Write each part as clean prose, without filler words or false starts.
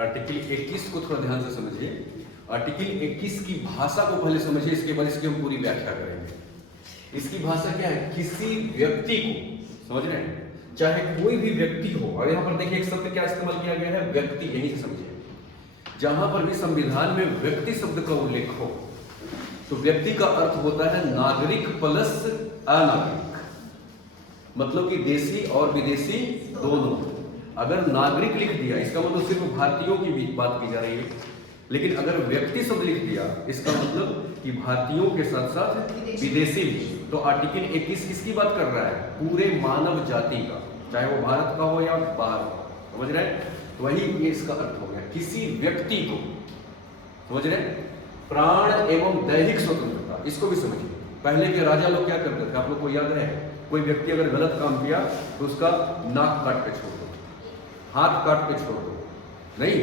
Article 21 को थोड़ा ध्यान से समझिए। आर्टिकल 21 की भाषा को पहले समझिए, इसके बाद इसकी हम पूरी व्याख्या करेंगे। इसकी भाषा क्या है? किसी व्यक्ति को, समझ रहे हैं, चाहे कोई भी व्यक्ति हो। और यहाँ पर देखिए एक शब्द क्या इस्तेमाल किया गया है, व्यक्ति। यही से समझिए, जहां पर भी संविधान में व्यक्ति शब्द का उल्लेख हो तो व्यक्ति का अर्थ होता है नागरिक प्लस अनागरिक, मतलब कि देशी और विदेशी दोनों। अगर नागरिक लिख दिया इसका मतलब सिर्फ भारतीयों की भी बात की जा रही है, लेकिन अगर व्यक्ति शब्द लिख दिया इसका मतलब कि भारतीयों के साथ साथ विदेशी भी। तो आर्टिकल 21 किसकी बात कर रहा है? पूरे मानव जाति का, चाहे वो भारत का हो या बाहर का। समझ रहे हैं? वही ये इसका अर्थ हो गया, किसी व्यक्ति को। समझ रहे हैं? प्राण एवं दैहिक स्वतंत्रता, इसको भी समझिए। पहले के राजा लोग क्या करते थे, आप लोग को याद है? कोई व्यक्ति अगर गलत काम किया तो उसका नाक काट के छोड़ दो, हाथ काट के छोड़ दो। नहीं,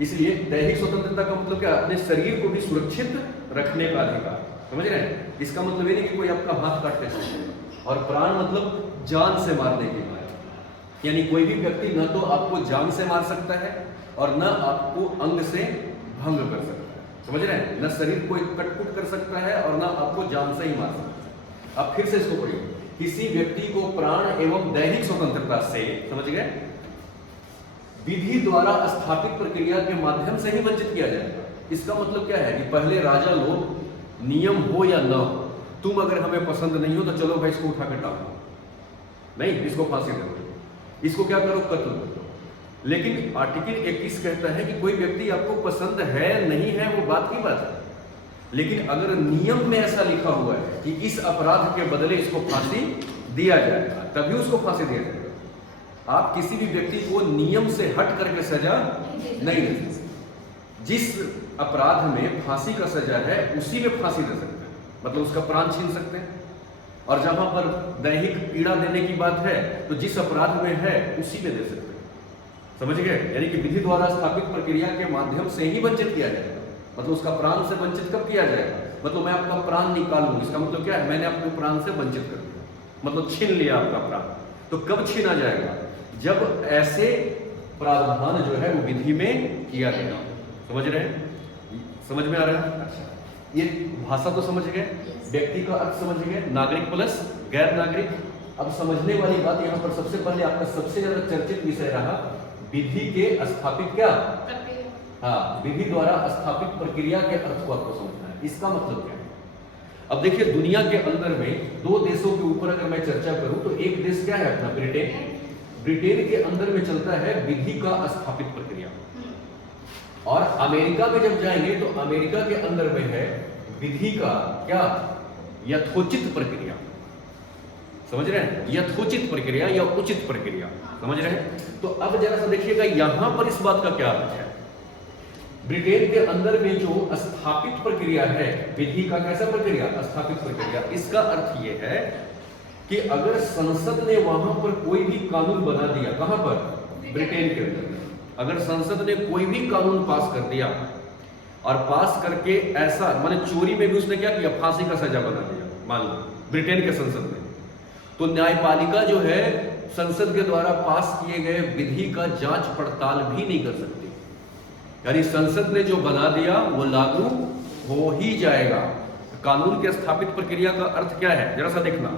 इसलिए दैहिक स्वतंत्रता का मतलब क्या? अपने शरीर को भी सुरक्षित रखने का अधिकार। समझ रहे हैं? इसका मतलब ये नहीं कि कोई आपका हाथ काट के छोड़ देगा। और प्राण मतलब जान से मारने की बात, यानी कोई भी व्यक्ति न तो आपको जान से मार सकता है और न आपको अंग से भंग कर सकता है। समझ रहे हैं? न शरीर को कटकुट कर सकता है और न आपको जान से ही मार सकता है। अब फिर से इसको पढ़िए, किसी व्यक्ति को प्राण एवं दैहिक स्वतंत्रता से, समझ गए, विधि द्वारा स्थापित प्रक्रिया के माध्यम से ही वंचित किया जाएगा। इसका मतलब क्या है कि पहले राजा लोग, नियम हो या न हो, तुम अगर हमें पसंद नहीं हो तो चलो भाई इसको उठा कर टांगो, नहीं इसको फांसी दे दो, इसको क्या करो, कत्ल कर दो। लेकिन आर्टिकल 21 कहता है कि कोई व्यक्ति आपको पसंद है नहीं है वो बात की बात है, लेकिन अगर नियम में ऐसा लिखा हुआ है कि इस अपराध के बदले इसको फांसी दिया जाएगा, तभी उसको फांसी दिया जाएगा। आप किसी भी व्यक्ति को नियम से हट करके सजा नहीं दे सकते। जिस अपराध में फांसी का सजा है उसी में फांसी दे सकते हैं, मतलब उसका प्राण छीन सकते हैं। और जहां पर दैहिक पीड़ा देने की बात है तो जिस अपराध में है उसी में दे सकते हैं। समझ गए? यानी कि विधि द्वारा स्थापित प्रक्रिया के माध्यम से ही वंचित किया जाएगा। मतलब उसका प्राण से वंचित कब किया जाएगा? मतलब मैं आपका प्राण निकालूं, इसका मतलब क्या है? मैंने अपने प्राण से वंचित कर दिया, मतलब छीन लिया आपका प्राण। तो कब छीना जाएगा? जब ऐसे प्रावधान जो है वो विधि में किया गया। समझ रहे हैं? समझ में आ रहा है? अच्छा, ये भाषा तो समझ गए, व्यक्ति का अर्थ समझ गए, नागरिक प्लस गैर नागरिक। अब समझने वाली बात यहाँ पर सबसे पहले आपका सबसे ज्यादा चर्चित विषय रहा विधि के स्थापित क्या? हाँ, विधि द्वारा स्थापित प्रक्रिया के अर्थ को आपको समझना है। इसका मतलब क्या है? अब देखिए, दुनिया के अंदर में दो देशों के ऊपर अगर मैं चर्चा करूं तो एक देश क्या है अपना? ब्रिटेन। ब्रिटेन के अंदर में चलता है विधि का स्थापित प्रक्रिया। और अमेरिका में जब जाएंगे तो अमेरिका के अंदर में है विधि का क्या? यथोचित प्रक्रिया। समझ रहे हैं? यथोचित प्रक्रिया या उचित प्रक्रिया। समझ रहे हैं? तो अब जरा सा देखिएगा यहां पर इस बात का क्या अर्थ है। ब्रिटेन के अंदर में जो स्थापित प्रक्रिया है विधि का, कैसा प्रक्रिया? स्थापित प्रक्रिया। इसका अर्थ यह है कि अगर संसद ने वहां पर कोई भी कानून बना दिया, कहां पर? ब्रिटेन के अंदर। अगर संसद ने कोई भी कानून पास कर दिया और पास करके ऐसा, माने चोरी में भी उसने क्या किया? फांसी का सजा बना दिया, मान लो ब्रिटेन के संसद ने, तो न्यायपालिका जो है संसद के द्वारा पास किए गए विधि का जांच पड़ताल भी नहीं कर सकती। यानी संसद ने जो बना दिया वो लागू हो ही जाएगा। कानून के स्थापित प्रक्रिया का अर्थ क्या है? जरा सा देखना,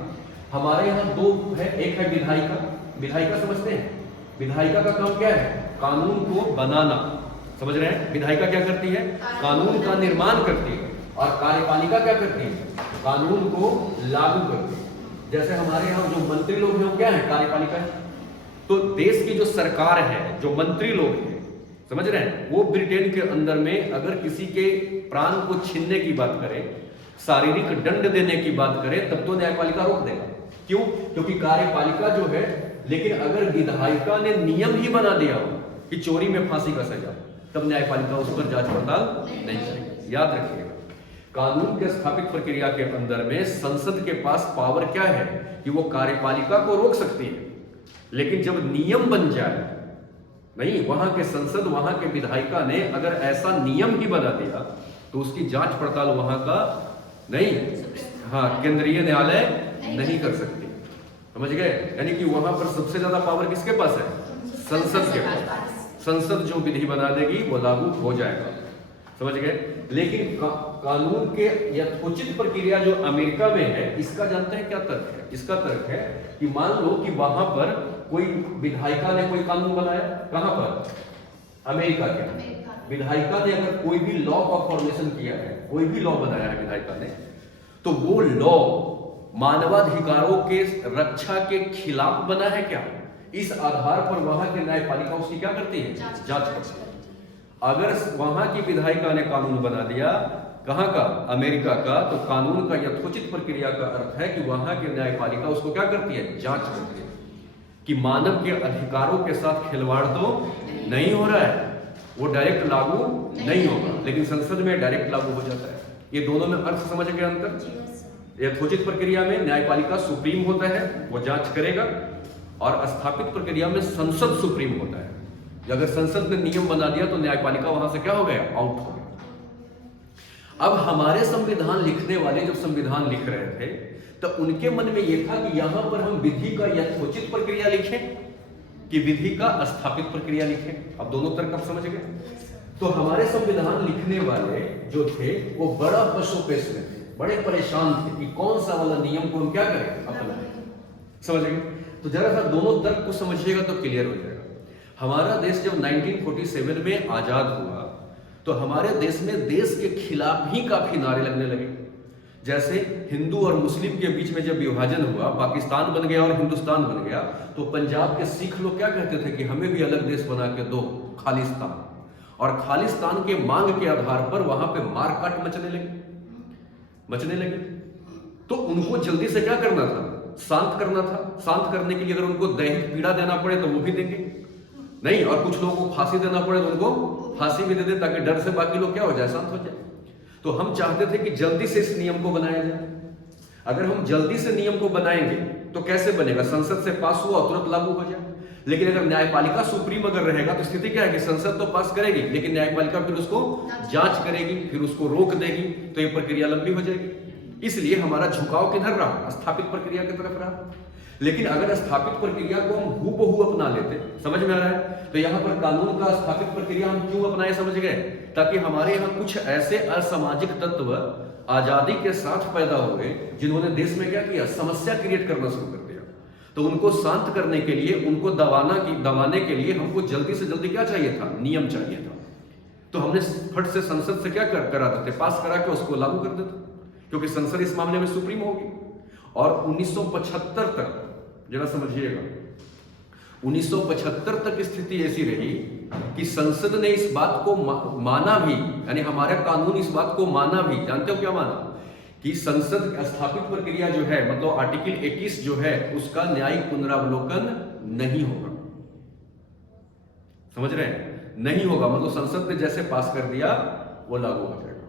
हमारे यहाँ दो है, एक है विधायिका। विधायिका समझते हैं? विधायिका का काम क्या है? कानून को बनाना। समझ रहे हैं? विधायिका क्या करती है? कानून का निर्माण करती है। और कार्यपालिका क्या करती है? कानून को लागू करती है। जैसे हमारे यहाँ जो मंत्री लोग हैं वो क्या है? कार्यपालिका है। तो देश की जो सरकार है, जो मंत्री लोग हैं, समझ रहे हैं, वो ब्रिटेन के अंदर में अगर किसी के प्राण को छीनने की बात करे, शारीरिक दंड देने की बात करे, तब तो न्यायपालिका रोक देगा। क्यों? क्योंकि कार्यपालिका जो है, लेकिन अगर विधायिका ने नियम ही बना दिया हो कि चोरी में फांसी का सजा, तब न्यायपालिका उस पर जांच पड़ताल नहीं करेगी। याद रखिएगा, कानून के स्थापित प्रक्रिया के अंदर में संसद के पास पावर क्या है कि वो कार्यपालिका को रोक सकती है, लेकिन जब नियम बन जाए, नहीं, वहां के संसद, वहां के विधायिका ने अगर ऐसा नियम ही बना दिया तो उसकी जांच पड़ताल वहां का नहीं, हाँ, केंद्रीय न्यायालय नहीं कर सकती। समझ गए? यानी कि वहां पर सबसे ज्यादा पावर किसके पास है? संसद के पास। संसद जो विधि बना देगी वो लागू हो जाएगा, समझ गए। लेकिन कानून के यथोचित प्रक्रिया जो अमेरिका में है, इसका जानते हैं क्या तर्क है? इसका तर्क है कि मान लो कि वहां पर कोई विधायिका ने कोई कानून बनाया, कहां पर? अमेरिका के। विधायिका ने अगर कोई भी लॉ का फॉर्मेशन किया है, कोई भी लॉ बनाया है विधायिका ने, तो वो लॉ मानवाधिकारों के रक्षा के खिलाफ बना है क्या? इस आधार पर वहां की न्यायपालिका उसकी क्या करती है? जांच करती है। अगर वहां की विधायिका ने कानून बना दिया, कहां का? अमेरिका का, तो कानून का यथोचित प्रक्रिया का अर्थ है कि वहां की न्यायपालिका उसको क्या करती है? जांच करती है कि मानव के अधिकारों के साथ खिलवाड़ तो नहीं हो रहा है, वो डायरेक्ट लागू नहीं होगा, लेकिन संसद में डायरेक्ट लागू हो जाता है। ये दोनों में अर्थ समझ गए अंतर? यथोचित प्रक्रिया में न्यायपालिका सुप्रीम होता है, वो जांच करेगा, और स्थापित प्रक्रिया में संसद सुप्रीम होता है। अगर संसद ने नियम बना दिया तो न्यायपालिका वहां से क्या हो गया? आउट हो गया। अब हमारे संविधान लिखने वाले जब संविधान लिख रहे थे तो उनके मन में यह था कि यहां पर हम विधि का यथोचित प्रक्रिया लिखें कि विधि का स्थापित प्रक्रिया लिखें। अब दोनों तरफ आप समझ गए। तो हमारे संविधान लिखने वाले जो थे वो बड़ा पशुपेश में थे, बड़े परेशान थे कि कौन सा वाला नियम को हम क्या करें, अपनाएं। समझ गए? तो जरा सा दोनों तर्क को समझिएगा तो क्लियर हो जाएगा। हमारा देश जब 1947 में आजाद हुआ तो हमारे देश में देश के खिलाफ ही काफी नारे लगने लगे। जैसे हिंदू और मुस्लिम के बीच में जब विभाजन हुआ, पाकिस्तान बन गया और हिंदुस्तान बन गया, तो पंजाब के सिख लोग क्या कहते थे कि हमें भी अलग देश बना के दो, खालिस्तान। और खालिस्तान के मांग के आधार पर वहां पे मारकाट मचने लगी। तो उनको जल्दी से क्या करना था? शांत करना था। शांत करने के लिए अगर उनको दैहिक पीड़ा देना पड़े तो वो भी देंगे नहीं, और कुछ लोगों को फांसी देना पड़े तो उनको फांसी भी दे दे, ताकि डर से बाकी लोग क्या हो जाए, शांत हो जाए। तो हम चाहते थे कि जल्दी से इस नियम को बनाया जाए। अगर हम जल्दी से नियम को बनाएंगे तो कैसे बनेगा? संसद से पास हुआ तुरंत लागू हो जाए। लेकिन अगर न्यायपालिका सुप्रीम अगर रहेगा तो स्थिति क्या है कि संसद तो पास करेगी, लेकिन न्यायपालिका फिर उसको जांच करेगी, फिर उसको रोक देगी, तो ये प्रक्रिया लंबी हो जाएगी। इसलिए हमारा झुकाव किधर रहा? स्थापित प्रक्रिया की तरफ रहा। लेकिन अगर स्थापित प्रक्रिया को हम हूबहू अपना लेते, समझ में आ रहा है? तो यहाँ पर कानून का स्थापित प्रक्रिया हम क्यों अपनाए, समझ गए? ताकि हमारे यहाँ कुछ ऐसे असामाजिक तत्व आजादी के साथ पैदा हुए जिन्होंने देश में क्या किया? समस्या क्रिएट करना शुरू कर दिया। तो उनको शांत करने के लिए, उनको दबाने के लिए हमको जल्दी से जल्दी क्या चाहिए था? नियम चाहिए था। तो हमने फट से संसद से क्या करा देते? पास करा के उसको लागू कर देते, क्योंकि संसद इस मामले में सुप्रीम होगी। और 1975 तक, जरा समझिएगा, 1975 तक स्थिति ऐसी रही कि संसद ने इस बात को माना भी, यानी हमारा कानून इस बात को माना भी। जानते हो क्या माना? कि संसद स्थापित प्रक्रिया जो है, मतलब आर्टिकल 21 जो है, उसका न्यायिक पुनरावलोकन नहीं होगा। समझ रहे हैं? नहीं होगा, मतलब संसद ने जैसे पास कर दिया वो लागू हो जाएगा।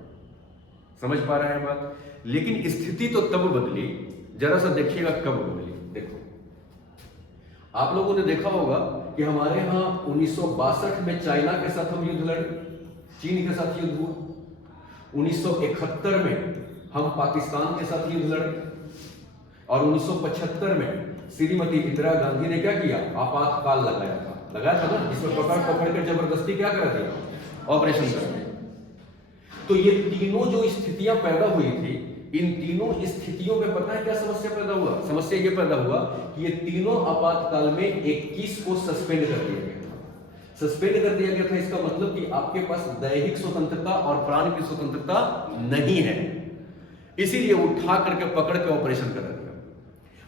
समझ पा रहे हैं बात? लेकिन स्थिति तो तब बदली, जरा सा देखिएगा कब बदली। देखो, आप लोगों ने देखा होगा कि हमारे यहाँ 1962 में चाइना के साथ हम युद्ध लड़े, चीन के साथ युद्ध हुआ। 1971 में हम पाकिस्तान के साथ युद्ध लड़े, और 1975 में श्रीमती इंदिरा गांधी ने क्या किया? आपातकाल लगाया था ना, जिसमें पकड़ कर जबरदस्ती क्या करा दिया? ऑपरेशन कर दिया। तो ये तीनों जो स्थितियां पैदा हुई थी, इन तीनों स्थितियों में पता है क्या समस्या पैदा हुआ? समस्या ये पैदा हुआ कि ये तीनों आपातकाल में 21 को सस्पेंड कर दिया गया था। सस्पेंड कर दिया गया था, इसका मतलब कि आपके पास दैहिक स्वतंत्रता और प्राण की स्वतंत्रता नहीं है, इसीलिए उठा करके पकड़ के ऑपरेशन करा दिया।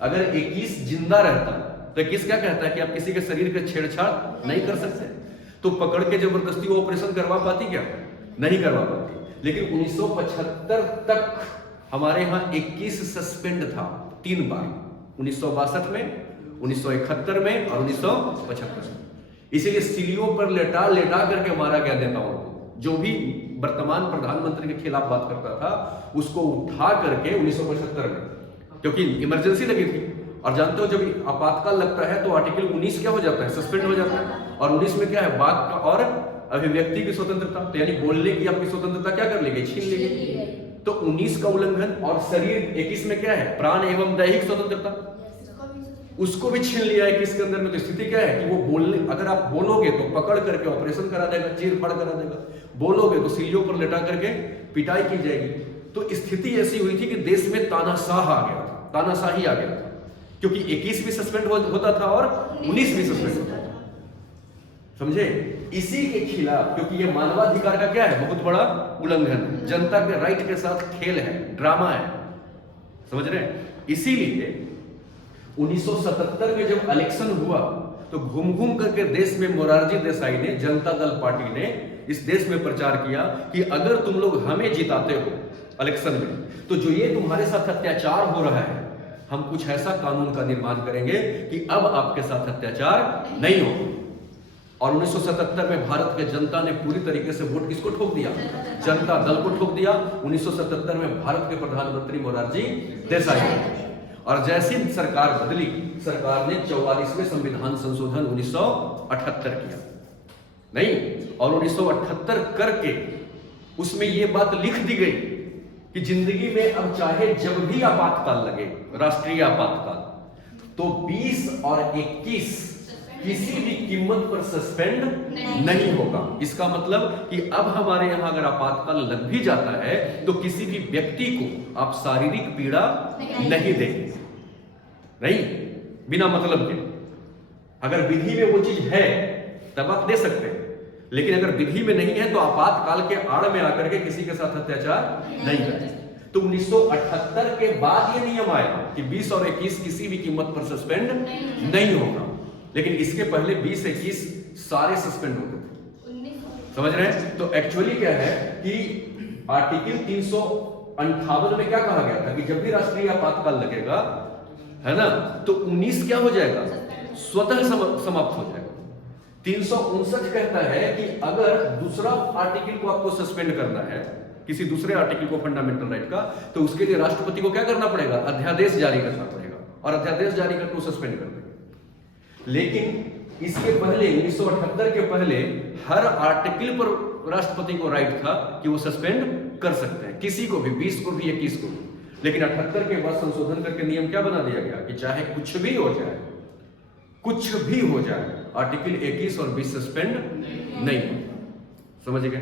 अगर 21 जिंदा रहता तो 21 क्या कहता है कि आप किसी के शरीर के छेड़छाड़ नहीं कर सकते, तो पकड़ के जबरदस्ती वो ऑपरेशन करवा पाती क्या? नहीं करवा पाती। लेकिन 1975 तक हमारे यहाँ 21 सस्पेंड था 3 बार, 1962 में, 1971 में और 1975 में। इसीलिए सिलियों पर लेटा करके मारा गया नेताओं को। जो भी वर्तमान प्रधानमंत्री के खिलाफ बात करता था उसको उठा करके 1975 में, क्योंकि इमरजेंसी लगी थी। और जानते हो जब आपातकाल लगता है तो आर्टिकल 19 क्या हो जाता है? सस्पेंड हो जाता है। और 19 में क्या है? वाक का और अभिव्यक्ति की स्वतंत्रता, तो यानी बोलने की आपकी स्वतंत्रता क्या कर लेगी? छीन लेगी। तो 19 का उल्लंघन। और शरीर 21 में क्या है? प्राण एवं दैहिक स्वतंत्रता। उसको भी छीन लिया है किसके अंदर में। तो स्थिति क्या है कि वो बोलने, अगर आप बोलोगे तो पकड़ करके ऑपरेशन करा देगा, चीर फाड़ करा देगा, बोलोगे तो सीढ़ियों पर लेटा करके पिटाई की जाएगी। तो स्थिति ऐसी हुई थी कि देश में तानाशाह आ गया था, तानाशाही आ गया था, क्योंकि 21 भी सस्पेंड होता था और 19 भी सस्पेंड होता था, समझे। इसी के खिलाफ, क्योंकि ये मानवाधिकार का क्या है, बहुत बड़ा उल्लंघन है, जनता के राइट के साथ खेल है, ड्रामा है, समझ रहे हैं। इसीलिए 1977 में जब इलेक्शन हुआ तो घूम घूम करके देश में मोरारजी देसाई ने, जनता दल पार्टी ने इस देश में प्रचार किया कि अगर तुम लोग हमें जिताते हो इलेक्शन में तो जो ये तुम्हारे साथ अत्याचार हो रहा है, हम कुछ ऐसा कानून का निर्माण करेंगे कि अब आपके साथ अत्याचार नहीं हो। और 1977 में भारत के जनता ने पूरी तरीके से वोट किसको ठोक दिया, जनता दल को ठोक दिया। 1977 में भारत के प्रधानमंत्री मोरारजी देसाई, और जैसी सरकार बदली, सरकार ने 44वें संविधान संशोधन 1978 किया, नहीं, और 1978 करके उसमें यह बात लिख दी गई कि जिंदगी में अब चाहे जब भी आपातकाल लगे, राष्ट्रीय आपातकाल, तो 20 और 21 किसी भी कीमत पर सस्पेंड नहीं होगा। इसका मतलब कि अब हमारे यहां अगर आपातकाल लग भी जाता है तो किसी भी व्यक्ति को आप शारीरिक पीड़ा नहीं देंगे, नहीं, बिना मतलब के। अगर विधि में वो चीज है तब आप दे सकते हैं, लेकिन अगर विधि में नहीं है तो आपातकाल के आड़ में आकर के किसी के साथ अत्याचार नहीं करें। तो 1978 के बाद ये नियम आया कि 20 और 21 किसी भी कीमत पर सस्पेंड नहीं होगा, लेकिन इसके पहले 20-21 सारे सस्पेंड होते थे, समझ रहे हैं। तो एक्चुअली क्या है कि आर्टिकल 358 में क्या कहा गया था कि जब भी राष्ट्रीय आपातकाल लगेगा, है ना, तो 19 क्या हो जाएगा, स्वतः समाप्त हो जाएगा। 359 कहता है कि अगर दूसरा आर्टिकल को आपको सस्पेंड करना है, किसी दूसरे आर्टिकल को फंडामेंटल राइट का, तो उसके लिए राष्ट्रपति को क्या करना पड़ेगा, अध्यादेश जारी करना पड़ेगा, और अध्यादेश जारी करके सस्पेंड कर देगा। लेकिन इसके पहले 1978 के पहले हर आर्टिकल पर राष्ट्रपति को राइट था कि वो सस्पेंड कर सकते हैं, किसी को भी, 20 को भी, 21 को भी। लेकिन 78 के बाद संशोधन करके नियम क्या बना दिया गया कि चाहे कुछ भी हो जाए, कुछ भी हो जाए, आर्टिकल 21 और 20 सस्पेंड नहीं होता, समझ गए।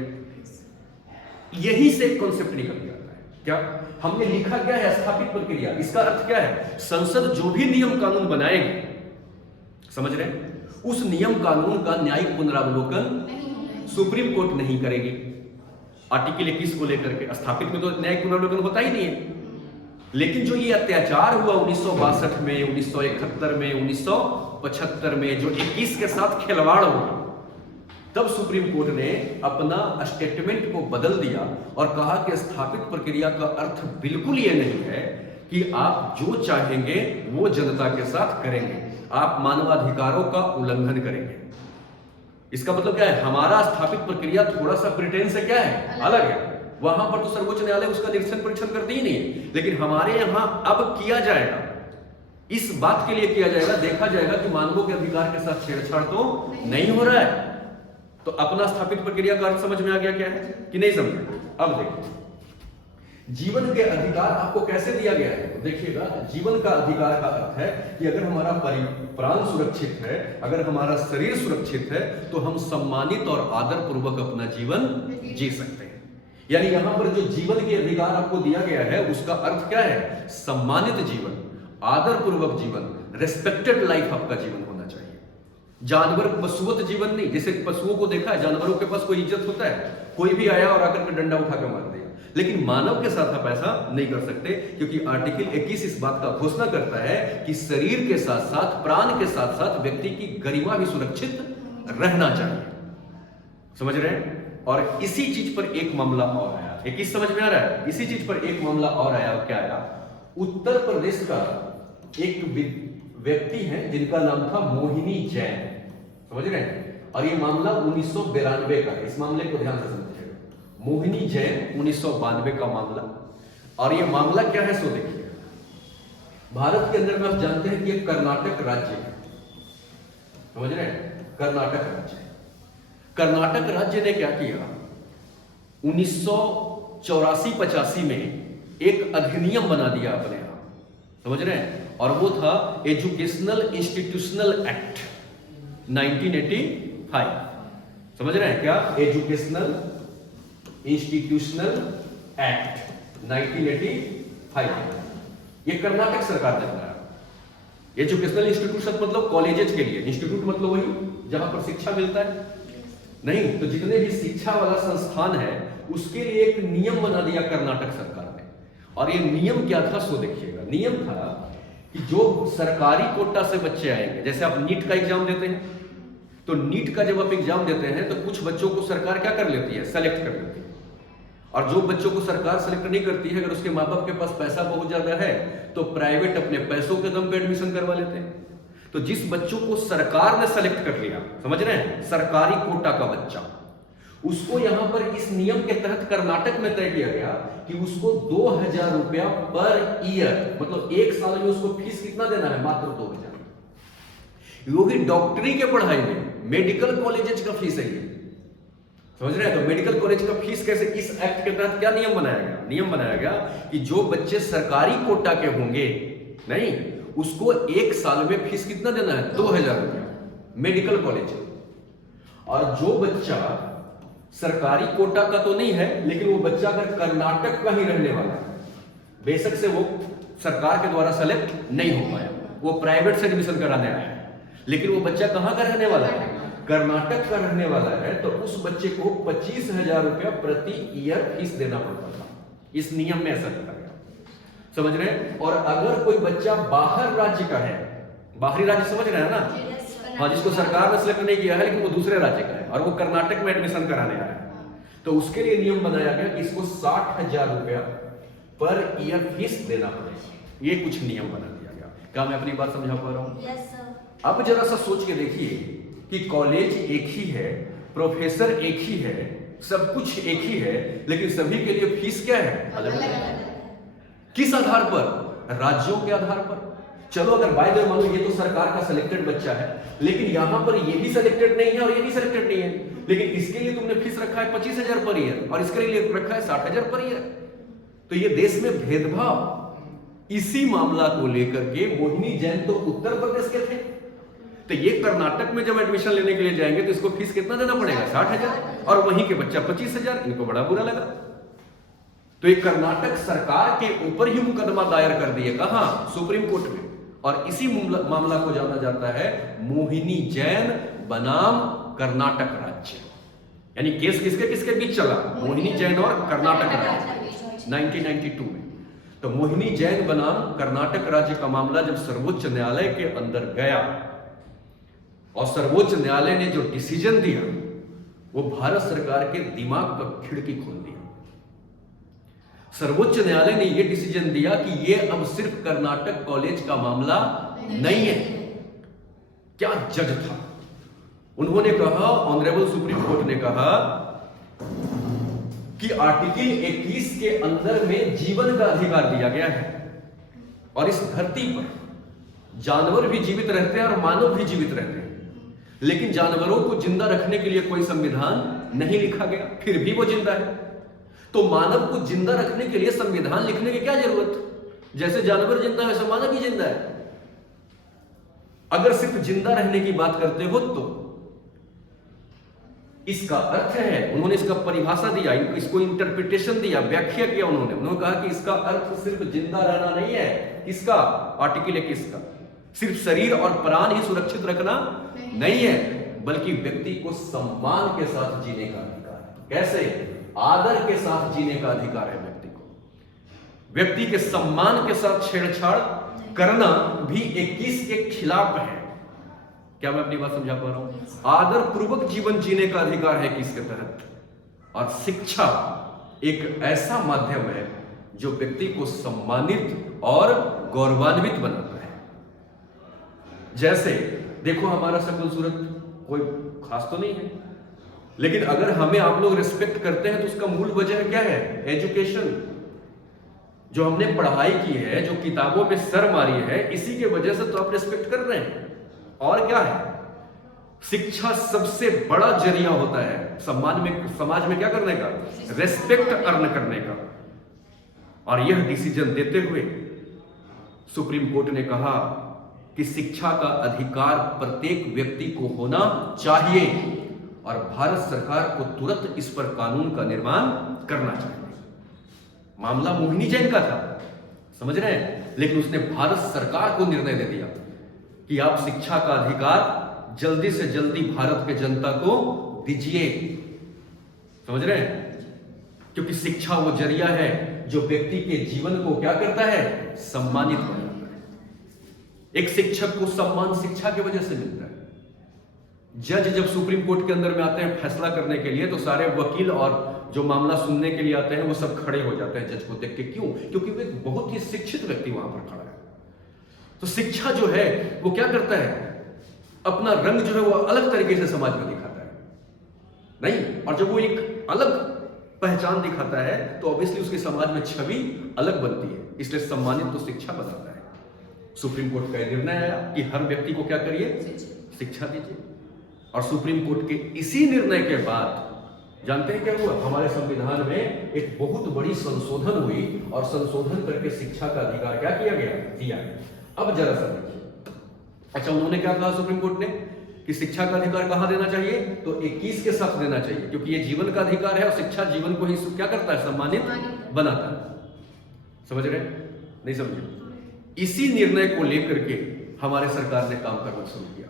यही से कॉन्सेप्ट निकल के आता है। क्या हमने लिखा क्या है, स्थापित प्रक्रिया। इसका अर्थ क्या है, संसद जो भी नियम कानून बनाएगी, समझ रहे हैं, उस नियम कानून का न्यायिक पुनरावलोकन सुप्रीम कोर्ट नहीं करेगी। आर्टिकल 21 को लेकर के स्थापित में तो न्यायिक पुनरावलोकन होता ही नहीं है। लेकिन जो ये अत्याचार हुआ 1962 में, 1971 में, 1975 में, जो 21 के साथ खिलवाड़ हुआ, तब सुप्रीम कोर्ट ने अपना स्टेटमेंट को बदल दिया और कहा कि स्थापित प्रक्रिया का अर्थ बिल्कुल ये नहीं है कि आप जो चाहेंगे वो जनता के साथ करेंगे, आप मानवाधिकारों का उल्लंघन करेंगे। इसका मतलब क्या है, हमारा स्थापित प्रक्रिया थोड़ा सा ब्रिटेन से क्या है, अलग है। वहां पर तो सर्वोच्च न्यायालय उसका निरीक्षण परीक्षण करती ही नहीं है, लेकिन हमारे यहां अब किया जाएगा। इस बात के लिए किया जाएगा, देखा जाएगा कि मानवों के अधिकार के साथ छेड़छाड़ तो नहीं हो रहा है। तो अपना स्थापित प्रक्रिया का अर्थ समझ में आ गया क्या है कि नहीं समझ। अब देखिए जीवन के अधिकार आपको कैसे दिया गया है, तो देखिएगा जीवन का अधिकार का अर्थ है कि अगर हमारा प्राण सुरक्षित है, अगर हमारा शरीर सुरक्षित है, तो हम सम्मानित और आदर पूर्वक अपना जीवन जी सकते हैं। यानी यहां पर जो जीवन के अधिकार आपको दिया गया है उसका अर्थ क्या है, सम्मानित जीवन, आदर पूर्वक जीवन, रेस्पेक्टेड लाइफ आपका जीवन होना चाहिए। जानवर पशुवत जीवन नहीं। जैसे पशुओं को देखा है, जानवरों के पास कोई इज्जत होता है, कोई भी आया और आकर के डंडा उठा के मार दिया, लेकिन मानव के साथ आप ऐसा नहीं कर सकते, क्योंकि आर्टिकल 21 इस बात का घोषणा करता है कि शरीर के साथ साथ, प्राण के साथ साथ व्यक्ति की गरिमा भी सुरक्षित रहना चाहिए, समझ रहे हैं। और इसी चीज पर एक मामला और आया, 21 समझ में आ रहा है, इसी चीज पर एक मामला और आया। क्या आया, उत्तर प्रदेश का एक व्यक्ति है जिनका नाम था मोहिनी जैन, समझ रहे हैं, और ये मामला 1992 का है। इस मामले को ध्यान से समझिएगा, मोहिनी जैन 1992 का मामला। और ये मामला क्या है सो देखिए, भारत के अंदर में आप जानते हैं कि कर्नाटक राज्य है, समझ रहे हैं, कर्नाटक राज्य। कर्नाटक राज्य ने क्या किया, 1984-85 में एक अधिनियम बना दिया अपने यहां, समझ रहे हैं? और वो था एजुकेशनल इंस्टीट्यूशनल एक्ट 1985। समझ रहे हैं क्या? एजुकेशनल इंस्टीट्यूशनल एक्ट 1985 ये कर्नाटक सरकार ने बनाया। एजुकेशनल इंस्टीट्यूशन मतलब कॉलेजेस के लिए, इंस्टीट्यूट मतलब वही जहां पर शिक्षा मिलता है नहीं, तो जितने भी शिक्षा वाला संस्थान है उसके लिए एक नियम बना दिया कर्नाटक सरकार ने। और ये नियम क्या था सो देखिएगा। नियम था कि जो सरकारी कोटा से बच्चे आएंगे, जैसे आप नीट का एग्जाम देते हैं, तो नीट का जब आप एग्जाम देते हैं तो कुछ बच्चों को सरकार क्या कर लेती है? सेलेक्ट कर लेती है। और जो बच्चों को सरकार सेलेक्ट नहीं करती है, अगर उसके माँ बाप के पास पैसा बहुत ज्यादा है तो प्राइवेट अपने पैसों के दम पे एडमिशन करवा लेते हैं। तो जिस बच्चों को सरकार ने सेलेक्ट कर लिया, समझ रहे हैं, सरकारी कोटा का बच्चा, उसको यहां पर इस नियम के तहत कर्नाटक में तय किया गया कि उसको 2000 रुपया पर ईयर, मतलब एक साल में उसको फीस कितना देना है? मात्र 2000। वो भी डॉक्टरी के पढ़ाई में, मेडिकल कॉलेजेस का फीस है ये, समझ रहे हैं? तो मेडिकल कॉलेज का फीस कैसे? इस एक्ट के तहत क्या नियम बनाया गया? नियम बनाया गया कि जो बच्चे सरकारी कोटा के होंगे नहीं, उसको एक साल में फीस कितना देना है? 2000 रुपया मेडिकल कॉलेज। और जो बच्चा सरकारी कोटा का तो नहीं है, लेकिन वो बच्चा अगर कर्नाटक का ही रहने वाला है, बेशक से वो सरकार के द्वारा सेलेक्ट नहीं हो पाया, वो प्राइवेट से एडमिशन कराने आया है, लेकिन वो बच्चा कहां का रहने वाला है? कर्नाटक का रहने वाला है, तो उस बच्चे को 25,000 रुपया प्रति ईयर फीस देना पड़ता था। इस नियम में ऐसा लिखा गया, समझ रहे हैं? और अगर कोई बच्चा बाहर राज्य का है, बाहरी राज्य समझ रहे हैं ना, हाँ, जिसको सरकार ने सेलेक्ट नहीं किया है लेकिन वो दूसरे राज्य का है और वो कर्नाटक में एडमिशन कराने आया है, तो उसके लिए नियम बनाया गया कि इसको 60,000 रुपया पर ईयर फीस देना पड़ेगा। ये कुछ नियम बना दिया गया। क्या मैं अपनी बात समझा पा रहा हूं? Yes sir. अब जरा सा सोच के देखिए कि कॉलेज एक ही है, प्रोफेसर एक ही है, सब कुछ एक ही है, लेकिन सभी के लिए फीस क्या है? अलग अलग। किस आधार पर? राज्यों के आधार पर। चलो अगर बाय द वे मान लो ये तो सरकार का सिलेक्टेड बच्चा है, लेकिन यहां पर ये भी सिलेक्टेड नहीं है और ये भी सिलेक्टेड नहीं है, लेकिन इसके लिए तुमने फीस रखा है 25,000 पर ईयर और इसके लिए रखा है 60,000 पर ईयर। तो ये देश में भेदभाव। इसी मामला को लेकर के मोहिनी जैन तो उत्तर प्रदेश के थे, तो ये कर्नाटक में जब एडमिशन लेने के लिए जाएंगे तो इसको फीस कितना देना पड़ेगा? 60,000, और वहीं के बच्चा 25,000। इनको बड़ा बुरा लगा, तो ये कर्नाटक सरकार के ऊपर ही मुकदमा दायर कर दिए। कहां? सुप्रीम कोर्ट में। और इसी मामला को जाना जाता है मोहिनी जैन बनाम कर्नाटक राज्य। यानी केस किसके किसके बीच चला? मोहिनी जैन और कर्नाटक राज्य 1992 में। तो मोहिनी जैन बनाम कर्नाटक राज्य का मामला जब सर्वोच्च न्यायालय के अंदर गया और सर्वोच्च न्यायालय ने जो डिसीजन दिया वो भारत सरकार के दिमाग का खिड़की खोल दिया। सर्वोच्च न्यायालय ने यह डिसीजन दिया कि यह अब सिर्फ कर्नाटक कॉलेज का मामला नहीं है। क्या जज था, उन्होंने कहा, ऑनरेबल सुप्रीम कोर्ट ने कहा कि आर्टिकल 21 के अंदर में जीवन का अधिकार दिया गया है और इस धरती पर जानवर भी जीवित रहते हैं और मानव भी जीवित रहते हैं, लेकिन जानवरों को जिंदा रखने के लिए कोई संविधान नहीं लिखा गया, फिर भी वो जिंदा है। तो मानव को जिंदा रखने के लिए संविधान लिखने की क्या जरूरत? जैसे जानवर जिंदा है, मानव भी जिंदा है। अगर सिर्फ जिंदा रहने की बात करते हो तो इसका अर्थ है, उन्होंने इसका परिभाषा दिया, इसको इंटरप्रिटेशन दिया, व्याख्या किया। उन्होंने कहा कि इसका अर्थ सिर्फ जिंदा रहना नहीं है। किसका? आर्टिकल 21 का। सिर्फ शरीर और प्राण ही सुरक्षित रखना नहीं है, बल्कि व्यक्ति को सम्मान के साथ जीने का अधिकार है। कैसे? आदर के साथ जीने का अधिकार है व्यक्ति को। व्यक्ति के सम्मान के साथ छेड़छाड़ करना भी 21 के खिलाफ है। क्या मैं अपनी बात समझा पा रहा हूं? आदर पूर्वक जीवन जीने का अधिकार है 21 के तहत। और शिक्षा एक ऐसा माध्यम है जो व्यक्ति को सम्मानित और गौरवान्वित बनाता है। जैसे देखो, हमारा शक्ल सूरत कोई खास तो नहीं है, लेकिन अगर हमें आप लोग रिस्पेक्ट करते हैं तो उसका मूल वजह क्या है? एजुकेशन। जो हमने पढ़ाई की है, जो किताबों में सर मारी है, इसी के वजह से तो आप रिस्पेक्ट कर रहे हैं। और क्या है? शिक्षा सबसे बड़ा जरिया होता है समाज में क्या करने का? रेस्पेक्ट अर्न करने का। और यह डिसीजन देते हुए सुप्रीम कोर्ट ने कहा कि शिक्षा का अधिकार प्रत्येक व्यक्ति को होना चाहिए और भारत सरकार को तुरंत इस पर कानून का निर्माण करना चाहिए। मामला मोहिनी जैन का था, समझ रहे हैं, लेकिन उसने भारत सरकार को निर्णय दे दिया कि आप शिक्षा का अधिकार जल्दी से जल्दी भारत के जनता को दीजिए। समझ रहे हैं, क्योंकि शिक्षा वो जरिया है जो व्यक्ति के जीवन को क्या करता है, सम्मानित बनाता है। एक शिक्षक को सम्मान शिक्षा की वजह से मिलता है। जज जब सुप्रीम कोर्ट के अंदर में आते हैं फैसला करने के लिए, तो सारे वकील और जो मामला सुनने के लिए आते हैं वो सब खड़े हो जाते हैं जज को देख के। क्यों? क्योंकि वो एक बहुत ही शिक्षित व्यक्ति वहां पर खड़ा है। तो शिक्षा जो है वो क्या करता है, अपना रंग जो है वो अलग तरीके से समाज में दिखाता है, नहीं, और जब वो एक अलग पहचान दिखाता है तो ऑब्वियसली उसके समाज में छवि अलग बनती है। इसलिए सम्मानित तो शिक्षा बनाता है। सुप्रीम कोर्ट का निर्णय आया कि हर व्यक्ति को क्या करिए, शिक्षा दीजिए। और सुप्रीम कोर्ट के इसी निर्णय के बाद जानते हैं क्या हुआ, हमारे संविधान में एक बहुत बड़ी संशोधन हुई और संशोधन करके शिक्षा का अधिकार क्या किया गया, दिया। अब जरा सा देखिए, अच्छा उन्होंने क्या कहा सुप्रीम कोर्ट ने कि शिक्षा का अधिकार कहां देना चाहिए, तो 21 के साथ देना चाहिए, क्योंकि ये जीवन का अधिकार है और शिक्षा जीवन को ही क्या करता है, सम्मानित बनाता है। समझ रहे, नहीं समझे? इसी निर्णय को लेकर के हमारे सरकार ने काम करना शुरू किया।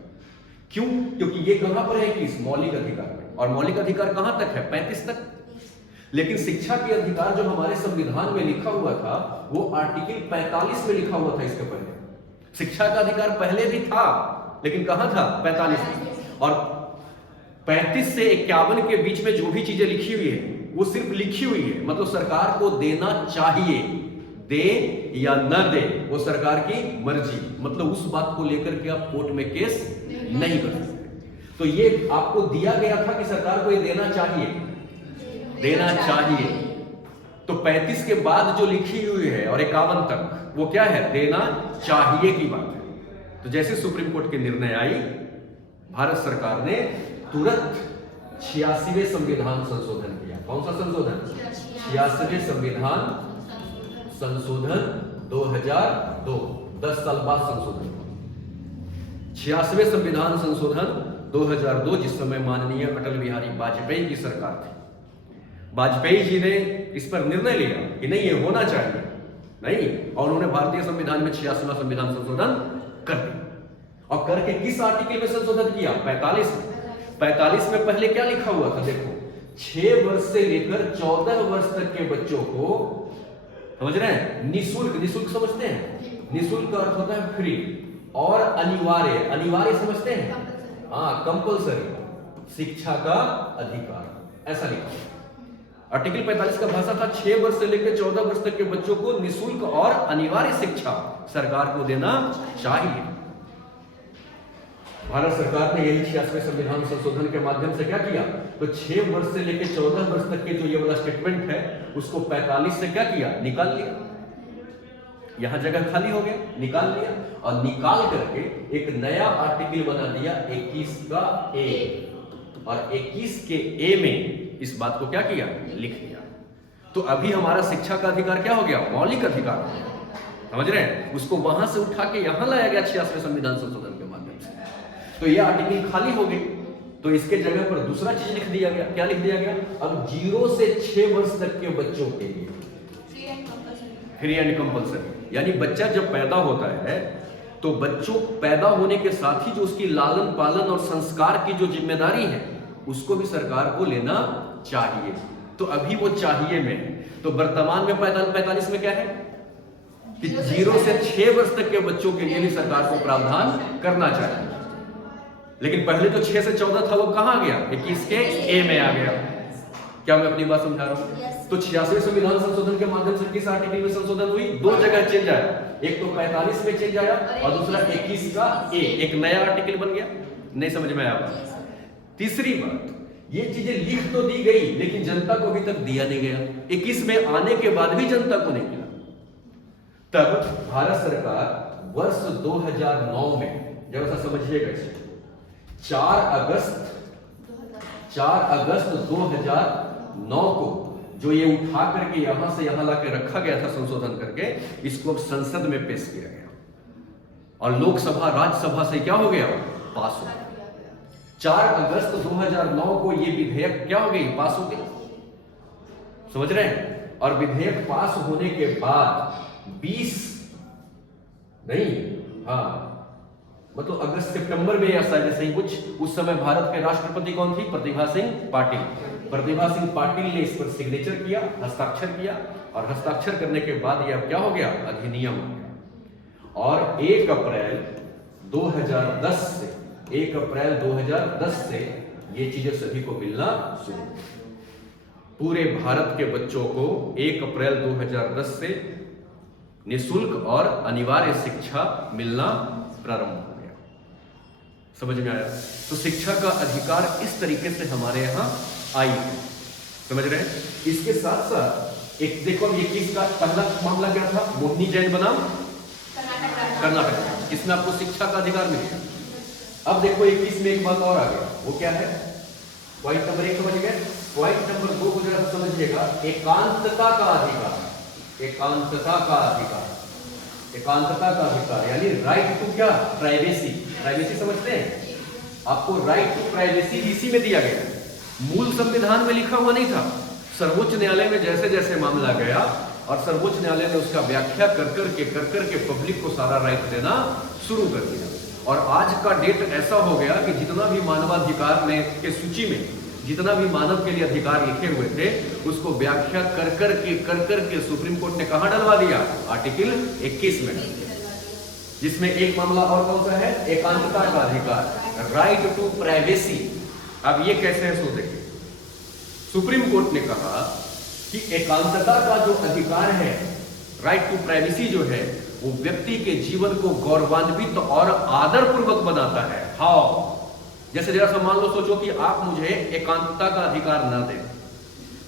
क्यों? क्योंकि ये कहां पर है कि इस मौलिक अधिकार में, और मौलिक अधिकार कहां तक है, 35 तक। लेकिन शिक्षा के अधिकार जो हमारे संविधान में लिखा हुआ था वो आर्टिकल 45 में लिखा हुआ था। इसके पहले शिक्षा का अधिकार पहले भी था, लेकिन कहां था, 45 में। और 35 से 51 के बीच में जो भी चीजें लिखी हुई है वो सिर्फ लिखी हुई है, मतलब सरकार को देना चाहिए, दे या न दे वो सरकार की मर्जी, मतलब उस बात को लेकर के आप कोर्ट में केस नहीं कर सकते। तो ये आपको दिया गया था कि सरकार को ये देना चाहिए, देना चाहिए। तो 35 के बाद जो लिखी हुई है और 51 तक वो क्या है, देना चाहिए की बात है। तो जैसे सुप्रीम कोर्ट के निर्णय आई, भारत सरकार ने तुरंत 86वें संविधान संशोधन किया। कौन सा संशोधन? 86वें संविधान संशोधन 2002, 10 साल बाद संशोधन। 86वें संविधान संशोधन 2002, जिस समय माननीय अटल बिहारी वाजपेयी की सरकार थी, वाजपेयी जी ने इस पर निर्णय लिया कि नहीं ये होना चाहिए, नहीं, और उन्होंने भारतीय संविधान में 86वां संविधान संशोधन कर दिया। और करके किस आर्टिकल में संशोधन किया? 45 में। 45 में पहले क्या लिखा हुआ था, देखो, 6 वर्ष से लेकर 14 वर्ष तक के बच्चों को, समझ रहे हैं, निःशुल्क, निःशुल्क समझते हैं, निःशुल्क का अर्थ होता है फ्री, और अनिवार्य, अनिवार्य समझते हैं, हाँ, कंपल्सरी शिक्षा का अधिकार, ऐसा लिखा। आर्टिकल 45 का भाषा था 6 वर्ष से लेकर 14 वर्ष तक के बच्चों को निःशुल्क और अनिवार्य शिक्षा सरकार को देना चाहिए। भारत सरकार ने यही 86वें संविधान संशोधन के माध्यम से क्या किया, तो 6 वर्ष से लेकर 14 वर्ष तक के जो ये वाला स्टेटमेंट है उसको 45 से क्या किया, निकाल लिया। यहां जगह खाली हो गया, निकाल लिया, और निकाल करके एक नया आर्टिकल बना दिया 21 का ए, और 21 के ए में इस बात को क्या किया, लिख दिया। तो अभी हमारा शिक्षा का अधिकार क्या हो गया, मौलिक अधिकार। समझ रहे हैं? उसको वहां से उठा के यहां लाया गया 86वें संविधान संशोधन के माध्यम से। तो ये आर्टिकल खाली हो गई, तो इसके जगह पर दूसरा चीज लिख दिया गया। क्या लिख दिया गया? अब 0 से 6 वर्ष तक के बच्चों के लिए फ्री एंड कंपल्सरी, यानी बच्चा जब पैदा होता है तो बच्चों पैदा होने के साथ ही जो उसकी लालन पालन और संस्कार की जो जिम्मेदारी है उसको भी सरकार को लेना चाहिए। तो अभी वो चाहिए में, तो वर्तमान में 45 में क्या है कि 0 से 6 वर्ष तक के बच्चों के लिए भी सरकार को प्रावधान करना चाहिए। लेकिन पहले तो 6 से 14 था, वो कहां गया, 21 के ए में आ गया। क्या मैं अपनी बात समझा रहा हूं? तो 86वें संविधान संशोधन के माध्यम से किस आर्टिकल में संशोधन हुई? 2 जगह चेंज आया, एक तो 45 में चेंज आया और दूसरा 21 का ए, एक नया आर्टिकल बन गया। नहीं समझ में आया? तीसरी बात, ये चीजें लिख तो दी गई लेकिन जनता को अभी तक दिया नहीं गया। 21 में आने के बाद भी जनता को नहीं मिला। तब भारत सरकार वर्ष 2009 में, जब ऐसा समझिएगा, 4 अगस्त 2009 को जो ये उठा करके यहां से यहां लाके रखा गया था संशोधन करके, इसको अब संसद में पेश किया गया और लोकसभा राज्यसभा से क्या हो गया, पास हो गया। 4 अगस्त 2009 को ये विधेयक क्या हो गई, पास हो गया। समझ रहे हैं? और विधेयक पास होने के बाद 20 नहीं, हाँ मतलब अगस्त सितंबर में या शायद ऐसे ही कुछ, उस समय भारत के राष्ट्रपति कौन थी, प्रतिभा सिंह पाटिल। प्रतिभा सिंह पाटिल ने इस पर सिग्नेचर किया, हस्ताक्षर किया, और हस्ताक्षर करने के बाद यह क्या हो गया, अधिनियम हो गया। और 1 अप्रैल 2010 से 1 अप्रैल 2010 से ये चीजें सभी को मिलना शुरू। पूरे भारत के बच्चों को 1 अप्रैल 2010 से निःशुल्क और अनिवार्य शिक्षा मिलना प्रारंभ हो गया। समझ में आया? तो शिक्षा का अधिकार इस तरीके से हमारे यहाँ आई है। समझ रहे हैं? इसके साथ साथ एक देखो, ये किसका पहला मामला क्या था, मोहिनी जैन बनाम कर्नाटक, इसमें आपको शिक्षा का अधिकार मिलेगा। अब देखो 21 में एक बात और आ गया, वो क्या है, पॉइंट नंबर 1 समझ गए। पॉइंट नंबर 2 को जरा समझिएगा, एकांतता का अधिकार। एकांतता का अधिकार, एकांतता का अधिकार यानी राइट टू क्या, प्राइवेसी। प्राइवेसी समझते हैं? आपको राइट टू प्राइवेसी इसी में दिया गया, मूल संविधान में लिखा हुआ नहीं था। सर्वोच्च न्यायालय में जैसे जैसे मामला गया और सर्वोच्च न्यायालय ने उसका व्याख्या कर करके पब्लिक को सारा राइट देना शुरू कर दिया। और आज का डेट ऐसा हो गया कि जितना भी मानवाधिकार में के सूची में जितना भी मानव के लिए अधिकार लिखे हुए थे, उसको व्याख्या कर करके सुप्रीम कोर्ट ने कहां डलवा दिया, आर्टिकल 21 में, जिसमें एक मामला और कौन सा है, एकांतता का अधिकार, राइट टू प्राइवेसी। अब ये कैसे है सो देखिए, सुप्रीम कोर्ट ने कहा कि एकांतता का जो अधिकार है, राइट टू प्राइवेसी जो है, वो व्यक्ति के जीवन को गौरवान्वित और आदरपूर्वक बनाता है। हाउ? जैसे जरा सा मान लो, सोचो कि आप मुझे एकांतता का अधिकार ना दें,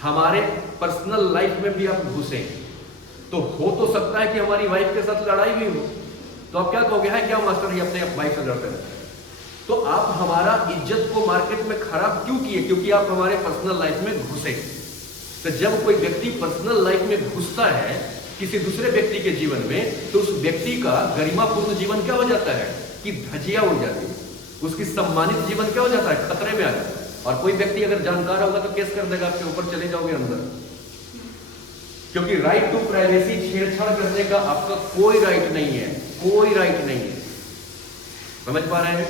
हमारे पर्सनल लाइफ में भी आप घुसे, तो हो तो सकता है कि हमारी वाइफ के साथ लड़ाई भी हो, तो आप क्या कहोगे, है क्या मास्टर, ये अपने वाइफ से लड़ते रहते हैं। तो आप हमारा इज्जत को मार्केट में खराब क्यों किए, क्योंकि आप हमारे पर्सनल लाइफ में घुसे। तो जब कोई व्यक्ति पर्सनल लाइफ में घुसता है किसी दूसरे व्यक्ति के जीवन में, तो उस व्यक्ति का गरिमापूर्ण जीवन क्या हो जाता है कि धजिया उड़ जाती है, उसकी सम्मानित जीवन क्या हो जाता है, खतरे में आ जाता है। और कोई व्यक्ति अगर जानकार होगा तो केस कर देगा, आपके ऊपर चले जाओगे अंदर, क्योंकि राइट टू प्राइवेसी छेड़छाड़ करने का आपका कोई राइट नहीं है, कोई राइट नहीं है। समझ पा रहे हैं?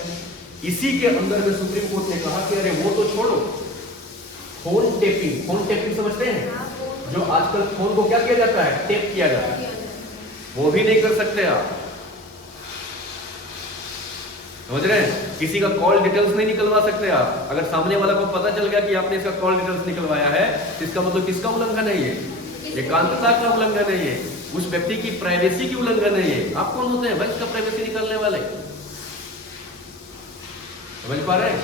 इसी के अंदर में सुप्रीम कोर्ट ने कहा कि अरे वो तो छोड़ो, फोन टेपिंग, फोन टेपिंग समझते हैं, जो आजकल फोन को क्या किया जाता है, टेप किया जाता है, वो भी नहीं कर सकते आप। समझ रहे हैं? किसी का कॉल डिटेल्स नहीं निकलवा सकते आप। अगर सामने वाला को पता चल गया कि आपने इसका कॉल डिटेल्स निकलवाया है, इसका मतलब किसका उल्लंघन है, ये एकांतता का उल्लंघन है, ये उस व्यक्ति की प्राइवेसी की उल्लंघन है। ये आप कौन होते हैं भाई इसका प्राइवेसी निकालने वाले? समझ पा रहे हैं?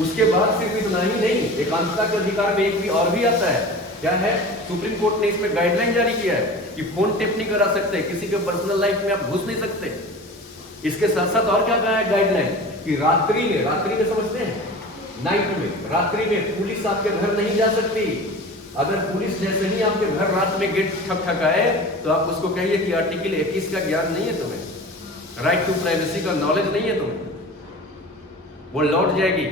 उसके बाद सिर्फ इतना ही नहीं, एकांतता के अधिकार में एक भी और भी आता है, क्या है, सुप्रीम कोर्ट ने इसमें गाइडलाइन जारी किया है कि फोन टेप नहीं करा सकते, किसी के पर्सनल लाइफ में आप घुस नहीं सकते। इसके साथ साथ और क्या कहा है गाइडलाइन, कि रात्रि में समझते हैं, नाइट में, रात्रि में पुलिस आपके घर नहीं जा सकती। अगर पुलिस जैसे ही आपके घर रात में गेट ठकठकाए तो आप उसको कहिए कि आर्टिकल 21 का ज्ञान नहीं है तुम्हें, राइट टू प्राइवेसी का नॉलेज नहीं है तुम्हें, वो लौट जाएगी,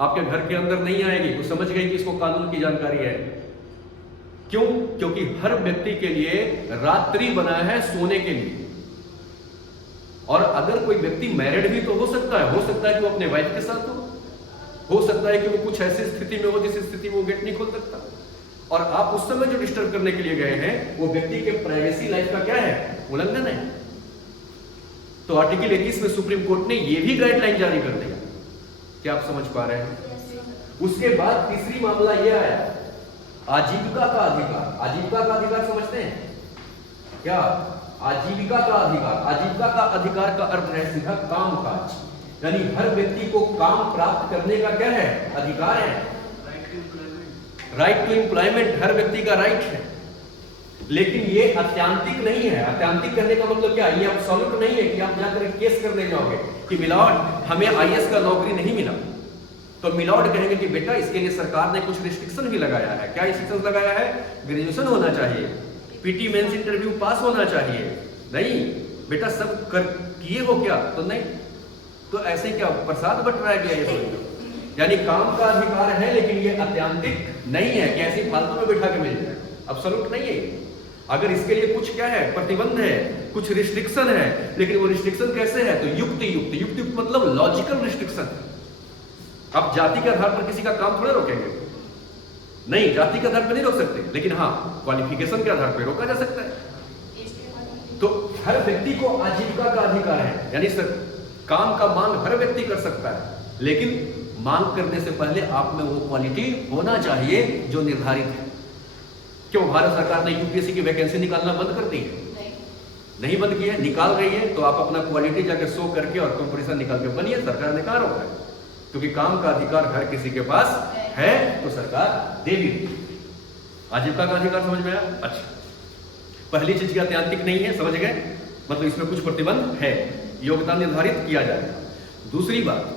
आपके घर के अंदर नहीं आएगी। वो समझ गई कि इसको कानून की जानकारी है। क्यों? क्योंकि हर व्यक्ति के लिए रात्रि बना है सोने के लिए। और अगर कोई व्यक्ति मैरिड भी तो हो सकता है कि वो अपने वाइफ के साथ हो सकता है कि वो कुछ ऐसी स्थिति में हो जिस स्थिति में वो गेट नहीं खोल सकता, और आप उस समय जो डिस्टर्ब करने के लिए गए हैं वो व्यक्ति के प्राइवेसी लाइफ का क्या है, उल्लंघन है। तो आर्टिकल 21 में सुप्रीम कोर्ट ने ये भी गाइडलाइन जारी कर दिया। क्या आप समझ पा रहे हैं? उसके बाद तीसरी मामला यह आया, आजीविका का अधिकार। आजीविका का अधिकार समझते हैं क्या? आजीविका का अधिकार, आजीविका का अधिकार का अर्थ है सीधा काम काज, यानी हर व्यक्ति को काम प्राप्त करने का क्या है, अधिकार है। राइट टू एम्प्लॉयमेंट हर व्यक्ति का राइट है, लेकिन ये अत्यांतिक नहीं है। अत्यांतिक करने का मतलब क्या है, ये एब्सोल्यूट नहीं है कि आप जाकर केस करने जाओगे कि मिलावट हमें आईएएस का नौकरी नहीं मिला, तो मिलॉर्ड कहेंगे कि बेटा इसके लिए सरकार ने कुछ रिस्ट्रिक्शन भी लगाया है। क्या रिस्ट्रिक्शन लगाया है? ग्रेजुएशन होना चाहिए, पीटी मेंस इंटरव्यू पास होना चाहिए। नहीं बेटा सब कर किए हो क्या? तो नहीं, तो ऐसे क्या प्रसाद बट रहा है क्या? ये समझ लो, यानी काम का अधिकार है लेकिन ये अत्यांतिक नहीं है कि ऐसे फालतू में बैठा के मिल जाए, अब्सोल्यूट नहीं है। अगर इसके लिए कुछ क्या है, प्रतिबंध है, कुछ रिस्ट्रिक्शन है, लेकिन वो रिस्ट्रिक्शन कैसे है? तो युक्त युक्त युक्त युक्त मतलब लॉजिकल रिस्ट्रिक्शन। आप जाति के आधार पर किसी का काम थोड़े रोकेंगे, नहीं, जाति के आधार पर नहीं रोक सकते, लेकिन हाँ क्वालिफिकेशन के आधार पर रोका जा सकता है। तो हर व्यक्ति को आजीविका का अधिकार है, यानी सर काम का मांग हर व्यक्ति कर सकता है, लेकिन मांग करने से पहले आप में वो क्वालिटी होना चाहिए जो निर्धारित है। क्यों भारत सरकार ने यूपीएससी की वैकेंसी निकालना बंद कर दी है? नहीं बंद की है, निकाल रही है। तो आप अपना क्वालिटी जाके शो करके और कंपटीशन निकाल के बनिए, सरकार ने कहा रोका है, क्योंकि काम का अधिकार हर किसी के पास है तो सरकार देगी। आजीविका का अधिकार समझ में आया? अच्छा, पहली चीज क्या अत्यांतिक नहीं है, समझ गए? मतलब इसमें कुछ प्रतिबंध है, योग्यता निर्धारित किया जाएगा। दूसरी बात,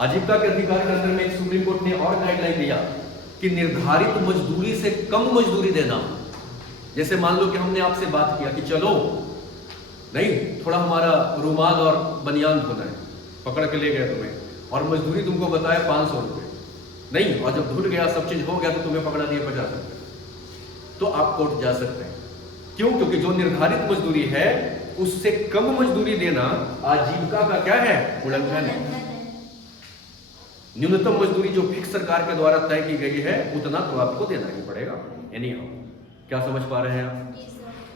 आजीविका के अधिकार के अंदर में सुप्रीम कोर्ट ने और गाइडलाइन दिया कि निर्धारित मजदूरी से कम मजदूरी देना। जैसे मान लो कि हमने आपसे बात किया कि चलो नहीं थोड़ा हमारा रुमाल और बनियान धोना है, पकड़ के ले गए तुम्हें और मजदूरी तुमको बताया 500 रुपये, नहीं, और जब धुल गया सब चीज हो गया तो तुम्हें पकड़ा दिया 50 रुपये, तो आप कोर्ट जा सकते हैं। क्यों? क्योंकि जो निर्धारित मजदूरी है उससे कम मजदूरी देना आजीविका का क्या है? उल्लंघन है। न्यूनतम मजदूरी जो फिक्स सरकार के द्वारा तय की गई है उतना तो आपको देना ही पड़ेगा। यानी क्या समझ पा रहे हैं आप?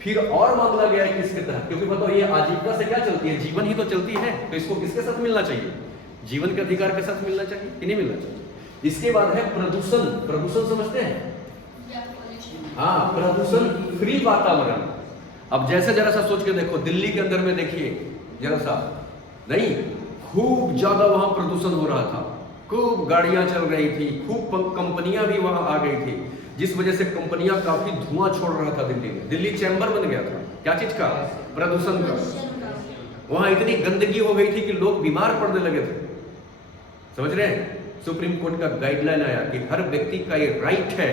फिर और मामला गया है किसके तहत? क्योंकि बताओ ये आजीविका से क्या चलती है? जीवन ही तो चलती है, तो इसको किसके साथ मिलना चाहिए? जीवन के अधिकार के साथ मिलना चाहिए कि नहीं मिलना चाहिए? इसके बाद है प्रदूषण। प्रदूषण समझते हैं? हाँ, प्रदूषण फ्री वातावरण। अब जैसे जरा सा सोच के देखो, दिल्ली के अंदर में देखिए जरा सा, नहीं खूब ज्यादा वहां प्रदूषण हो रहा था, खूब गाड़ियां चल रही थी, खूब कंपनियां भी वहां आ गई थी, जिस वजह से कंपनियां काफी धुआं छोड़ रहा था दिल्ली में। दिल्ली चैम्बर बन गया था, क्या चीज का? प्रदूषण का। वहां इतनी गंदगी हो गई थी कि लोग बीमार पड़ने लगे थे। समझ रहे हैं? सुप्रीम कोर्ट का गाइडलाइन आया कि हर व्यक्ति का ये राइट है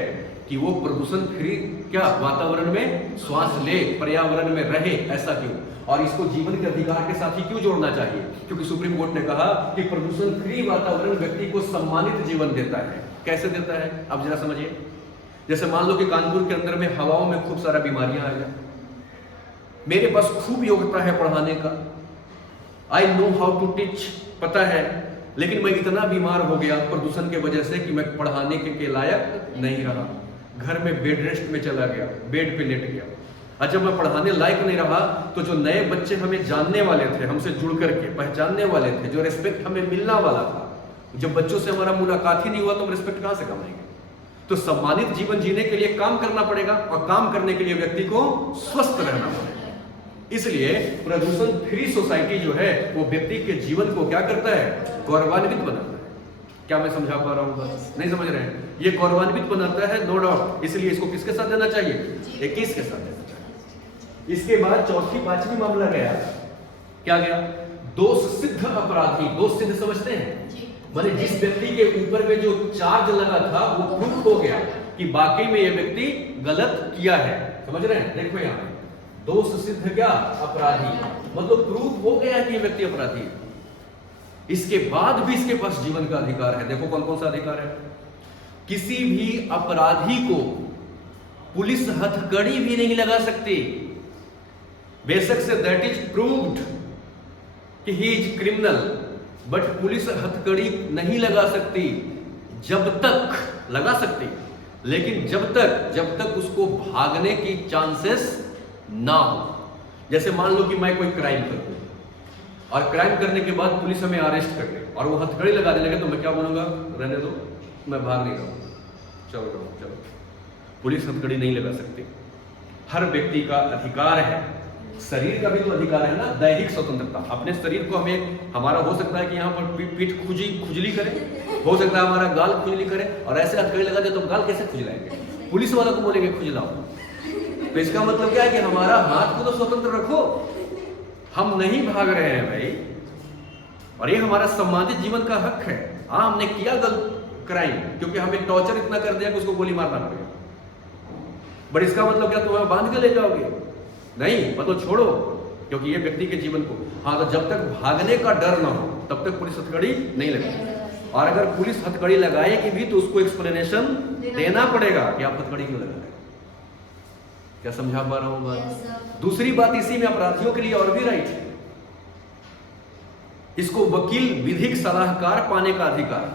कि वो प्रदूषण फ्री क्या वातावरण में श्वास ले, पर्यावरण में रहे। ऐसा क्यों? और इसको जीवन के अधिकार के साथ ही क्यों जोड़ना चाहिए? क्योंकि सुप्रीम कोर्ट ने कहा कि प्रदूषण फ्री वातावरण व्यक्ति को सम्मानित जीवन देता है। कैसे देता है? अब जरा समझिए। जैसे मान लो कि कानपुर के अंदर में हवाओं में खूब सारा बीमारियां आ जाए, मेरे पास खूब योग्यता है पढ़ाने का, I know how to teach, पता है, लेकिन मैं इतना बीमार हो गया प्रदूषण के वजह से कि मैं पढ़ाने के लायक नहीं रहा, घर में बेड रेस्ट में चला गया, बेड पे लेट गया। और जब मैं पढ़ाने लायक नहीं रहा तो जो नए बच्चे हमें जानने वाले थे, हमसे जुड़ करके पहचानने वाले थे, जो रिस्पेक्ट हमें मिलना वाला था, जब बच्चों से हमारा मुलाकात ही नहीं हुआ तो हम रिस्पेक्ट कहां से कमाएंगे? तो सम्मानित जीवन जीने के लिए काम करना पड़ेगा, और काम करने के लिए व्यक्ति को स्वस्थ रहना पड़ेगा। इसलिए प्रदूषण फ्री सोसाइटी जो है वो व्यक्ति के जीवन को क्या करता है? गौरवान्वित बनाता है। क्या मैं समझा पा रहा हूँ? नहीं समझ रहे हैं? ये गौरवान्वित बनाता है, नो डाउट। इसलिए इसको किसके साथ देना चाहिए? 21 के साथ देना चाहिए। इसके बाद चौथी पांचवी मामला गया, क्या गया? दोष सिद्ध अपराधी। दोष सिद्ध समझते हैं? माने जिस व्यक्ति के ऊपर में जो चार्ज लगा था वो प्रूफ हो गया कि वाकई में ये व्यक्ति गलत किया है। समझ रहे हैं? देखो यहाँ दोष सिद्ध क्या? अपराधी, मतलब प्रूफ हो गया कि ये व्यक्ति अपराधी है। इसके बाद भी इसके पास जीवन का अधिकार है। देखो कौन कौन सा अधिकार है? किसी भी अपराधी को पुलिस हथकड़ी भी नहीं लगा सकती, बेशक से दैट इज प्रूव्ड कि he is criminal, but police हथकड़ी नहीं लगा सकती जब तक, लगा सकती लेकिन जब तक उसको भागने की चांसेस ना हो। जैसे मान लो कि मैं कोई क्राइम कर दूं और क्राइम करने के बाद पुलिस हमें अरेस्ट कर ले और वो हथकड़ी लगा देने लगे, तो मैं क्या बोलूंगा? रहने दो, मैं भाग नहीं रहा हूं, चलो। पुलिस हथकड़ी नहीं लगा सकती। हर व्यक्ति का अधिकार है, शरीर का भी तो अधिकार है ना, दैहिक स्वतंत्रता। अपने शरीर को हमें, हमारा हो सकता है कि यहाँ पर पीठ खुजली करे, हो सकता है हमारा गाल खुजली करे, और ऐसे हथकड़ी लगा दे तो गाल कैसे खुजलाएंगे? पुलिस वाला को बोलेंगे खुजलाओ। तो इसका मतलब क्या है कि हमारा हाथ को तो स्वतंत्र रखो, हम नहीं भाग रहे हैं भाई, और ये हमारा सम्मानित जीवन का हक है। हाँ हमने किया गलत क्राइम, क्योंकि हमें टॉर्चर इतना कर दिया कि उसको गोली मारना पड़ेगा, बट इसका मतलब क्या तुम हमें बांध के ले जाओगे? नहीं, मतलब छोड़ो, क्योंकि ये व्यक्ति के जीवन को, हाँ तो जब तक भागने का डर ना हो तब तक पुलिस हथकड़ी नहीं लगेगी। और अगर पुलिस हथकड़ी लगाएगी भी तो उसको एक्सप्लेनेशन देना पड़ेगा कि आप हथकड़ी क्यों लगा रहे हैं। क्या समझा पा रहा हूं बात? दूसरी बात, इसी में अपराधियों के लिए और भी राइट है, इसको वकील विधिक सलाहकार पाने का अधिकार,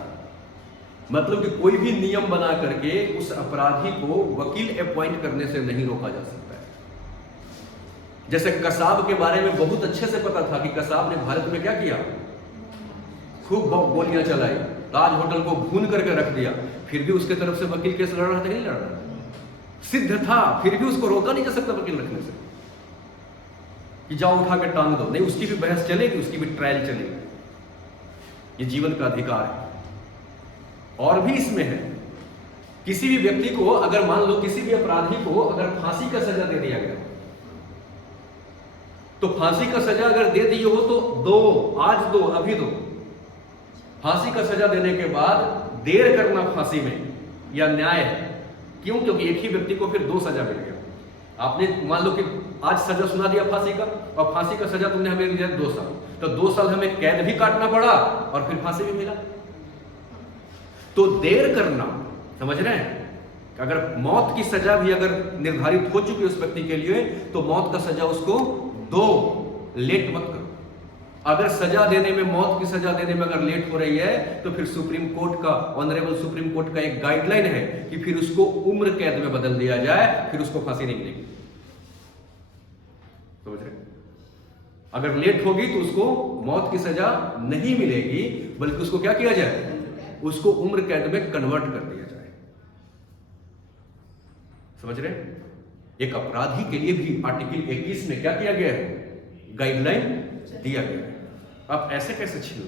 मतलब कि कोई भी नियम बना करके उस अपराधी को वकील अपॉइंट करने से नहीं रोका जा सकता है। जैसे कसाब के बारे में बहुत अच्छे से पता था कि कसाब ने भारत में क्या किया, खूब गोलियां चलाई, ताज होटल को भून करके रख दिया, फिर भी उसके तरफ से वकील केस लड़ रहा था, नहीं लड़ रहा था, सिद्ध था, फिर भी उसको रोका नहीं जा सकता वकील रखने से कि जाओ उठा के टांग दो, नहीं, उसकी भी बहस चलेगी, उसकी भी ट्रायल चलेगी। ये जीवन का अधिकार है। और भी इसमें है, किसी भी व्यक्ति को अगर मान लो किसी भी अपराधी को अगर फांसी का सजा दे दिया गया, तो फांसी का सजा अगर दे दी हो तो दो, आज दो, अभी दो। फांसी का सजा देने के बाद देर करना फांसी में या न्याय है, क्यों? क्योंकि एक ही व्यक्ति को फिर दो सजा मिल गया। आपने मान लो कि आज सजा सुना दिया फांसी का, और फांसी का सजा तुमने हमें दिया 2 साल, तो 2 साल हमें कैद भी काटना पड़ा और फिर फांसी भी मिला। तो देर करना, समझ रहे हैं? अगर मौत की सजा भी अगर निर्धारित हो चुकी है उस व्यक्ति के लिए, तो मौत का सजा उसको दो, लेट मत करो। अगर सजा देने में, मौत की सजा देने में अगर लेट हो रही है, तो फिर सुप्रीम कोर्ट का, ऑनरेबल सुप्रीम कोर्ट का एक गाइडलाइन है कि फिर उसको उम्र कैद में बदल दिया जाए, फिर उसको फांसी नहीं मिलेगी। समझ रहे? अगर लेट होगी तो उसको मौत की सजा नहीं मिलेगी, बल्कि उसको क्या किया जाए, उसको उम्र कैद में कन्वर्ट कर दिया जाए। समझ रहे? एक अपराधी के लिए भी आर्टिकल 21 में क्या किया गया है, गाइडलाइन दिया गया है। अब ऐसे कैसे छीन लो?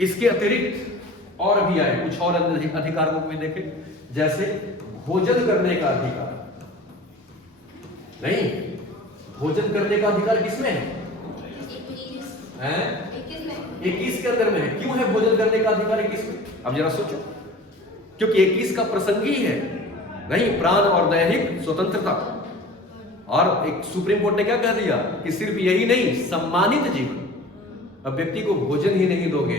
इसके अतिरिक्त और भी आए, कुछ और अधिकार को भी देखें, जैसे भोजन करने का अधिकार। नहीं, भोजन करने का अधिकार किसमें है? 21 के अंदर में है। क्यों है भोजन करने का अधिकार 21 में? अब जरा सोचो, क्योंकि 21 का प्रसंग ही है, नहीं, प्राण और दैहिक स्वतंत्रता। और एक सुप्रीम कोर्ट ने क्या कह दिया कि सिर्फ यही नहीं, सम्मानित जीवन। अब व्यक्ति को भोजन ही नहीं दोगे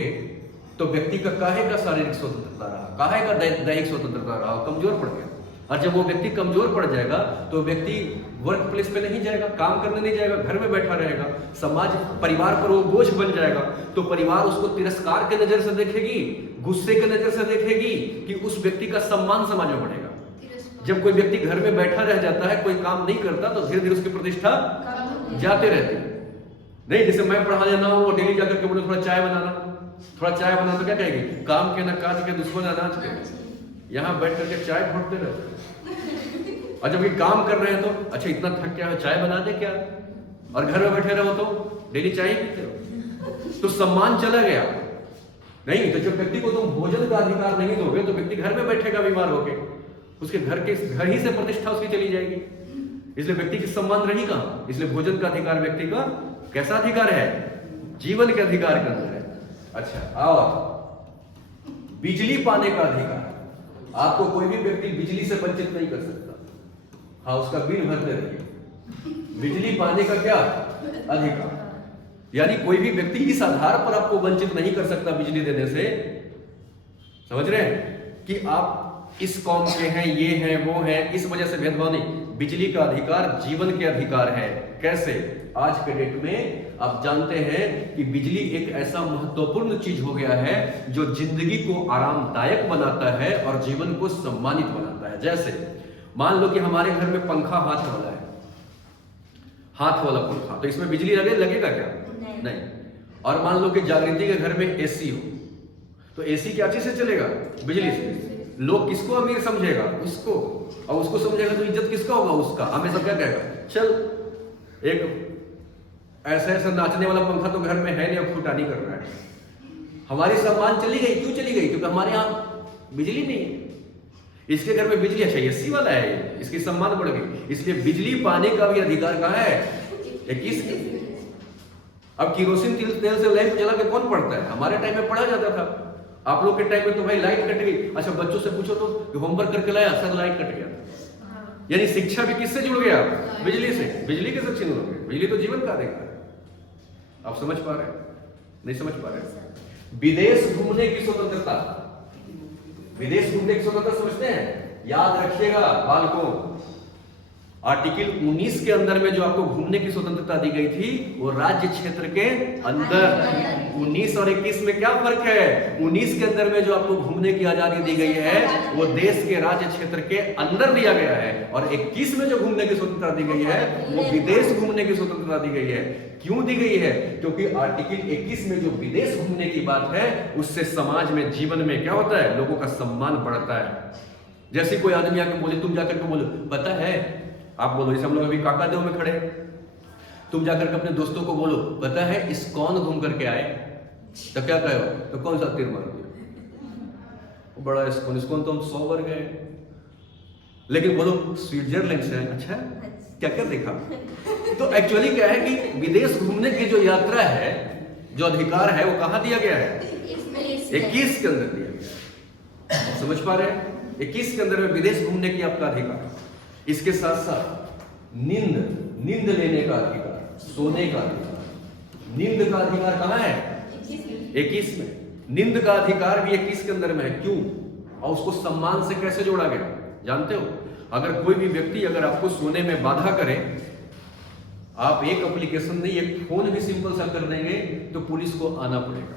तो व्यक्ति का काहे का शारीरिक स्वतंत्रता रहा, काहे का दैहिक स्वतंत्रता रहा, कमजोर पड़ गया। और जब वो व्यक्ति कमजोर पड़ जाएगा तो व्यक्ति वर्क प्लेस पे नहीं जाएगा, काम करने नहीं जाएगा, घर में बैठा रहेगा, समाज, परिवार पर वो बोझ बन जाएगा। तो परिवार उसको तिरस्कार के नजर से देखेगी, गुस्से के नजर से देखेगी, कि उस व्यक्ति का सम्मान समाज में बढ़ेगा। जब कोई व्यक्ति घर में बैठा रह जाता है, कोई काम नहीं करता, तो धीरे धीरे उसकी प्रतिष्ठा जाते रहती है। नहीं, जैसे मैं पढ़ाने ना हूं, डेली जाकर के बोले थोड़ा चाय बनाना, थोड़ा चाय बनाना, तो क्या कहेगी, काम के न काज के, दुश्मन अनाज के, यहां बैठ करके चाय घोटते रहते। और जब ये काम कर रहे हैं तो अच्छा इतना थक गया है, चाय बना दे क्या? और घर में बैठे रहो तो डेली चाय पीते रहो, तो सम्मान चला गया। नहीं, तो जब व्यक्ति को तुम भोजन का अधिकार नहीं दोगे तो व्यक्ति घर में बैठेगा बीमार होके, उसके घर ही से प्रतिष्ठा उसकी चली जाएगी। इसलिए व्यक्ति की सम्मान रही कहां? इसलिए भोजन का अधिकार व्यक्ति का कैसा अधिकार है? जीवन के अधिकार के अंदर है। अच्छा, और बिजली पाने का अधिकार, आपको कोई भी व्यक्ति बिजली से वंचित नहीं कर सकता। हाँ, उसका बिल भरते रहिए। बिजली पाने का क्या अधिकार, यानी कोई भी व्यक्ति इस आधार पर आपको वंचित नहीं कर सकता बिजली देने से। समझ रहे हैं कि आप इस कौम के हैं, ये हैं, वो हैं, इस वजह से भेदभाव नहीं। बिजली का अधिकार जीवन के अधिकार है। कैसे? आज के डेट में आप जानते हैं कि बिजली एक ऐसा महत्वपूर्ण चीज हो गया है जो जिंदगी को आरामदायक बनाता है और जीवन को सम्मानित बनाता है। जैसे मान लो कि हमारे घर में पंखा हाथ वाला है, हाथ वाला पंखा, तो इसमें बिजली लगेगा क्या? नहीं। और मान लो कि जागृति के घर में एसी हो, तो एसी क्या चीज से चलेगा? बिजली से। लोग किसको अमीर समझेगा? उसको। और उसको समझेगा तो इज्जत किसका होगा? उसका। हमें सब क्या कहेगा, चल एक ऐसा ऐसा नाचने वाला पंखा तो घर में है नहीं, अब फुटानी कर रहा है। हमारी सम्मान चली गई। क्यों चली गई? क्योंकि हमारे यहाँ बिजली नहीं है। इसके घर में बिजली, अच्छा एसी वाला है, इसकी सम्मान बढ़ गई। इसलिए बिजली पाने का भी अधिकार कहाँ है? 21। अब केरोसिन तेल से लैंप जला के कौन पढ़ता है? हमारे टाइम में पढ़ा जाता था। आप लोग के टाइम में तो भाई लाइट कट गई, अच्छा बच्चों से पूछो तो कि होमवर्क करके लाया, सब लाइट कट गया। यानी शिक्षा भी किससे जुड़ गया? बिजली से। बिजली कैसे छीन लोगे? बिजली तो जीवन का अधिकार है। आप समझ पा रहे हैं? नहीं समझ पा रहे? विदेश घूमने की स्वतंत्रता, विदेश घूमने की स्वतंत्रता समझते हैं? याद रखिएगा बालकों, आर्टिकल 19 के अंदर में जो आपको घूमने की स्वतंत्रता दी गई थी वो राज्य क्षेत्र के अंदर। 19 और 21 में क्या फर्क है? 19 के अंदर में जो आपको घूमने की आजादी दी गई है वो देश के राज्य क्षेत्र के अंदर दिया गया है, और 21 में जो घूमने की स्वतंत्रता दी गई है वो विदेश घूमने की स्वतंत्रता दी गई है। क्यों दी गई है? क्योंकि आर्टिकल 21 में जो विदेश घूमने की बात है उससे समाज में, जीवन में क्या होता है? लोगों का सम्मान बढ़ता है। जैसे कोई आदमी आके बोले, तुम जाकर के बोलो, पता है, आप बोलो, जैसे हम लोग अभी काकादेव में खड़े, तुम जाकर के अपने दोस्तों को बोलो, पता है इस्कॉन घूम करके आए, तो क्या कहो? तो कौन सा तीर मार दिया? बड़ा इस्कॉन तो हम 100 बार गए। लेकिन बोलो स्विट्जरलैंड से, अच्छा क्या क्या देखा? तो एक्चुअली क्या है कि विदेश घूमने की जो यात्रा है, जो अधिकार है, वो कहां दिया गया है? 21 के अंदर दिया गया। समझ पा रहे हैं? 21 के अंदर में विदेश घूमने की आपका अधिकार। इसके साथ साथ नींद लेने का अधिकार, सोने का अधिकार। नींद का अधिकार कहां है? 21 में। नींद का अधिकार भी 21 के अंदर में है। क्यों? और उसको सम्मान से कैसे जोड़ा गया जानते हो? अगर कोई भी व्यक्ति अगर आपको सोने में बाधा करे, आप एक एप्लीकेशन नहीं, एक फोन भी सिंपल सा कर देंगे तो पुलिस को आना पड़ेगा।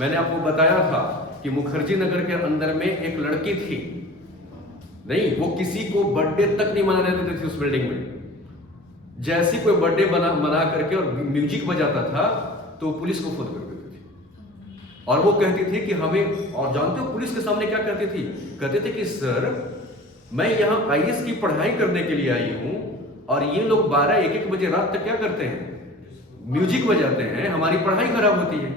मैंने आपको बताया था कि मुखर्जी नगर के अंदर में एक लड़की थी, नहीं, वो किसी को बर्थडे तक नहीं मनाने देती थी उस बिल्डिंग में। जैसी कोई बर्थडे मना करके और म्यूजिक बजाता था तो पुलिस को फोन कर देती थी। और वो कहती थी कि हमें, और जानते हो पुलिस के सामने क्या कहती थी? कहते थे कि सर, मैं यहाँ IAS की पढ़ाई करने के लिए आई हूँ और ये लोग 12-1 बजे रात तक क्या करते हैं? म्यूजिक बजाते हैं, हमारी पढ़ाई खराब होती है।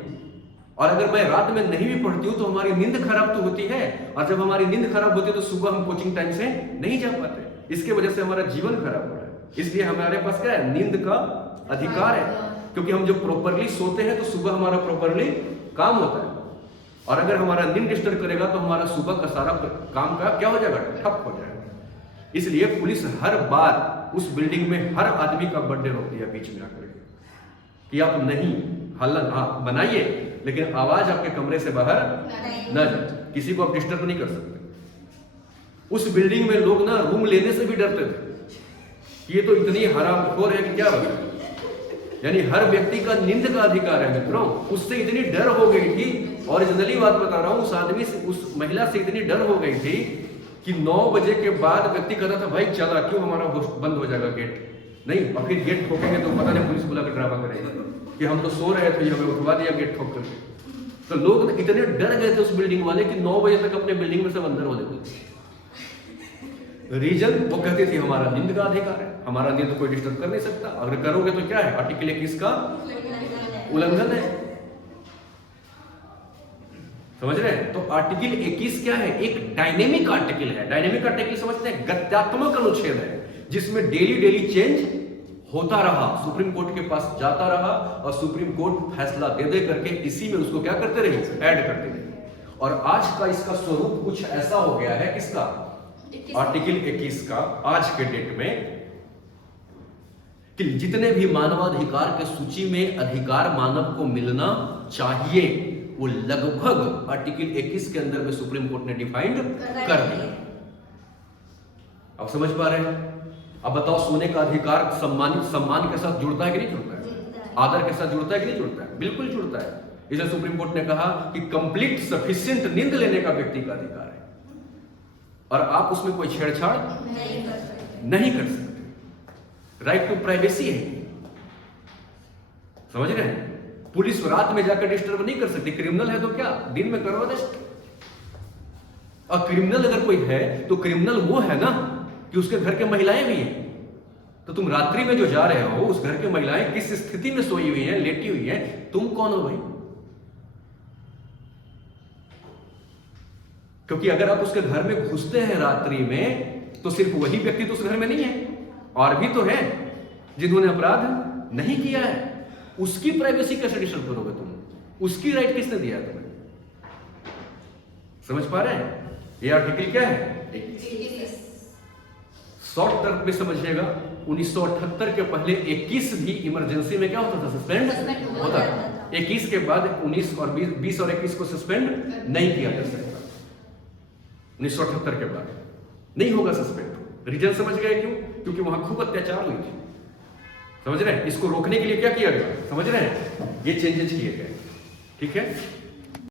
और अगर मैं रात में नहीं भी पढ़ती हूँ तो हमारी नींद खराब तो होती है, और जब हमारी नींद खराब होती है तो सुबह हम कोचिंग टाइम से नहीं जा पाते। इसके वजह से हमारा जीवन खराब हो रहा है। इसलिए हमारे पास क्या है? नींद का अधिकार है, क्योंकि हम जब प्रॉपरली सोते हैं तो सुबह हमारा प्रॉपरली काम होता है। और अगर हमारा नींद डिस्टर्ब करेगा तो हमारा सुबह का सारा काम का क्या हो जाएगा? ठप हो जाएगा। इसलिए पुलिस हर बार उस बिल्डिंग में हर आदमी का बर्थडे रोक दिया बीच में आकर कि आप नहीं, हल्ला बनाइए, लेकिन आवाज आपके कमरे से बाहर ना जाए, किसी को आप डिस्टर्ब नहीं कर सकते। उस बिल्डिंग में लोग ना रूम लेने से भी डरते थे, ये तो इतनी हरामखोर है कि क्या होगा। यानी हर व्यक्ति का नींद का अधिकार है मित्रों। उससे इतनी डर हो गई थी, ओरिजिनली बात बता रहा हूं, उस आदमी से, उस महिला से इतनी डर हो गई थी कि 9 बजे के बाद व्यक्ति कहता था, भाई चला, क्यों हमारा बंद हो जाएगा गेट? नहीं, और फिर गेट ठोकेंगे तो पता नहीं पुलिस बुला के ड्रामा करेगा कि हम तो सो रहे थे, हमें उठवा दिया गेट ठोक करके। तो लोग इतने डर गए थे उस बिल्डिंग वाले कि 9 बजे तक अपने बिल्डिंग में सब अंदर हो जाते थे। रीजन वो कहते थे हमारा नींद का अधिकार है, हमारा नींद कोई डिस्टर्ब कर नहीं सकता, अगर करोगे तो क्या है? आर्टिकल 21 का उल्लंघन है। समझ रहे हैं? तो आर्टिकल 21 क्या है? एक डायनेमिक आर्टिकल है। डायनेमिक आर्टिकल समझते हैं? गत्यात्मक अनुच्छेद है जिसमें डेली चेंज होता रहा, सुप्रीम कोर्ट के पास जाता रहा और सुप्रीम कोर्ट फैसला दे करके इसी में उसको क्या करते रहे? ऐड करते रहे। और आज का इसका स्वरूप कुछ ऐसा हो गया है, किसका? आर्टिकल 21 का आज के डेट में, कि जितने भी मानवाधिकार के सूची में अधिकार मानव को मिलना चाहिए वो लगभग आर्टिकल 21 के अंदर में सुप्रीम कोर्ट ने डिफाइंड कर दिया। आप समझ पा रहे हैं? अब बताओ, सोने का अधिकार सम्मान के साथ जुड़ता है कि नहीं जुड़ता है? आदर के साथ जुड़ता है कि नहीं जुड़ता है? बिल्कुल जुड़ता है। इसलिए सुप्रीम कोर्ट ने कहा कि कंप्लीट सफिशिएंट नींद लेने का व्यक्ति का अधिकार है, और आप उसमें कोई छेड़छाड़ नहीं कर सकते। राइट टू प्राइवेसी है, समझ रहे हैं? पुलिस रात में जाकर डिस्टर्ब नहीं कर सकती। क्रिमिनल है तो क्या, दिन में करो अरेस्ट। और क्रिमिनल अगर कोई है तो क्रिमिनल वो है ना कि उसके घर के महिलाएं भी हैं। तो तुम रात्रि में जो जा रहे हो, उस घर की महिलाएं किस स्थिति में सोई हुई हैं, लेटी हुई हैं, तुम कौन हो भाई? क्योंकि अगर आप उसके घर में घुसते हैं रात्रि में तो सिर्फ वही व्यक्ति तो उस घर में नहीं है, और भी तो है जिन्होंने अपराध नहीं किया है। उसकी प्राइवेसी कैसे डिस्टर्ब करोगे तुम? उसकी राइट किसने दिया है तुम्हें? समझ पा रहे हैं? ये आर्टिकल क्या है? 21। शॉर्ट टर्म में समझिएगा, 1978 के पहले 21 भी इमरजेंसी में क्या होता था? सस्पेंड होता था। 21 के बाद 19 और 20 और 21 को सस्पेंड नहीं किया जा सकता। 1978 के बाद नहीं होगा सस्पेंड। रीजन समझ गए क्यों? क्योंकि वहां खूब अत्याचार हुई थी। समझ रहे हैं? इसको रोकने के लिए क्या किया गया? समझ रहे हैं? ये चेंजेस किए गए। ठीक है।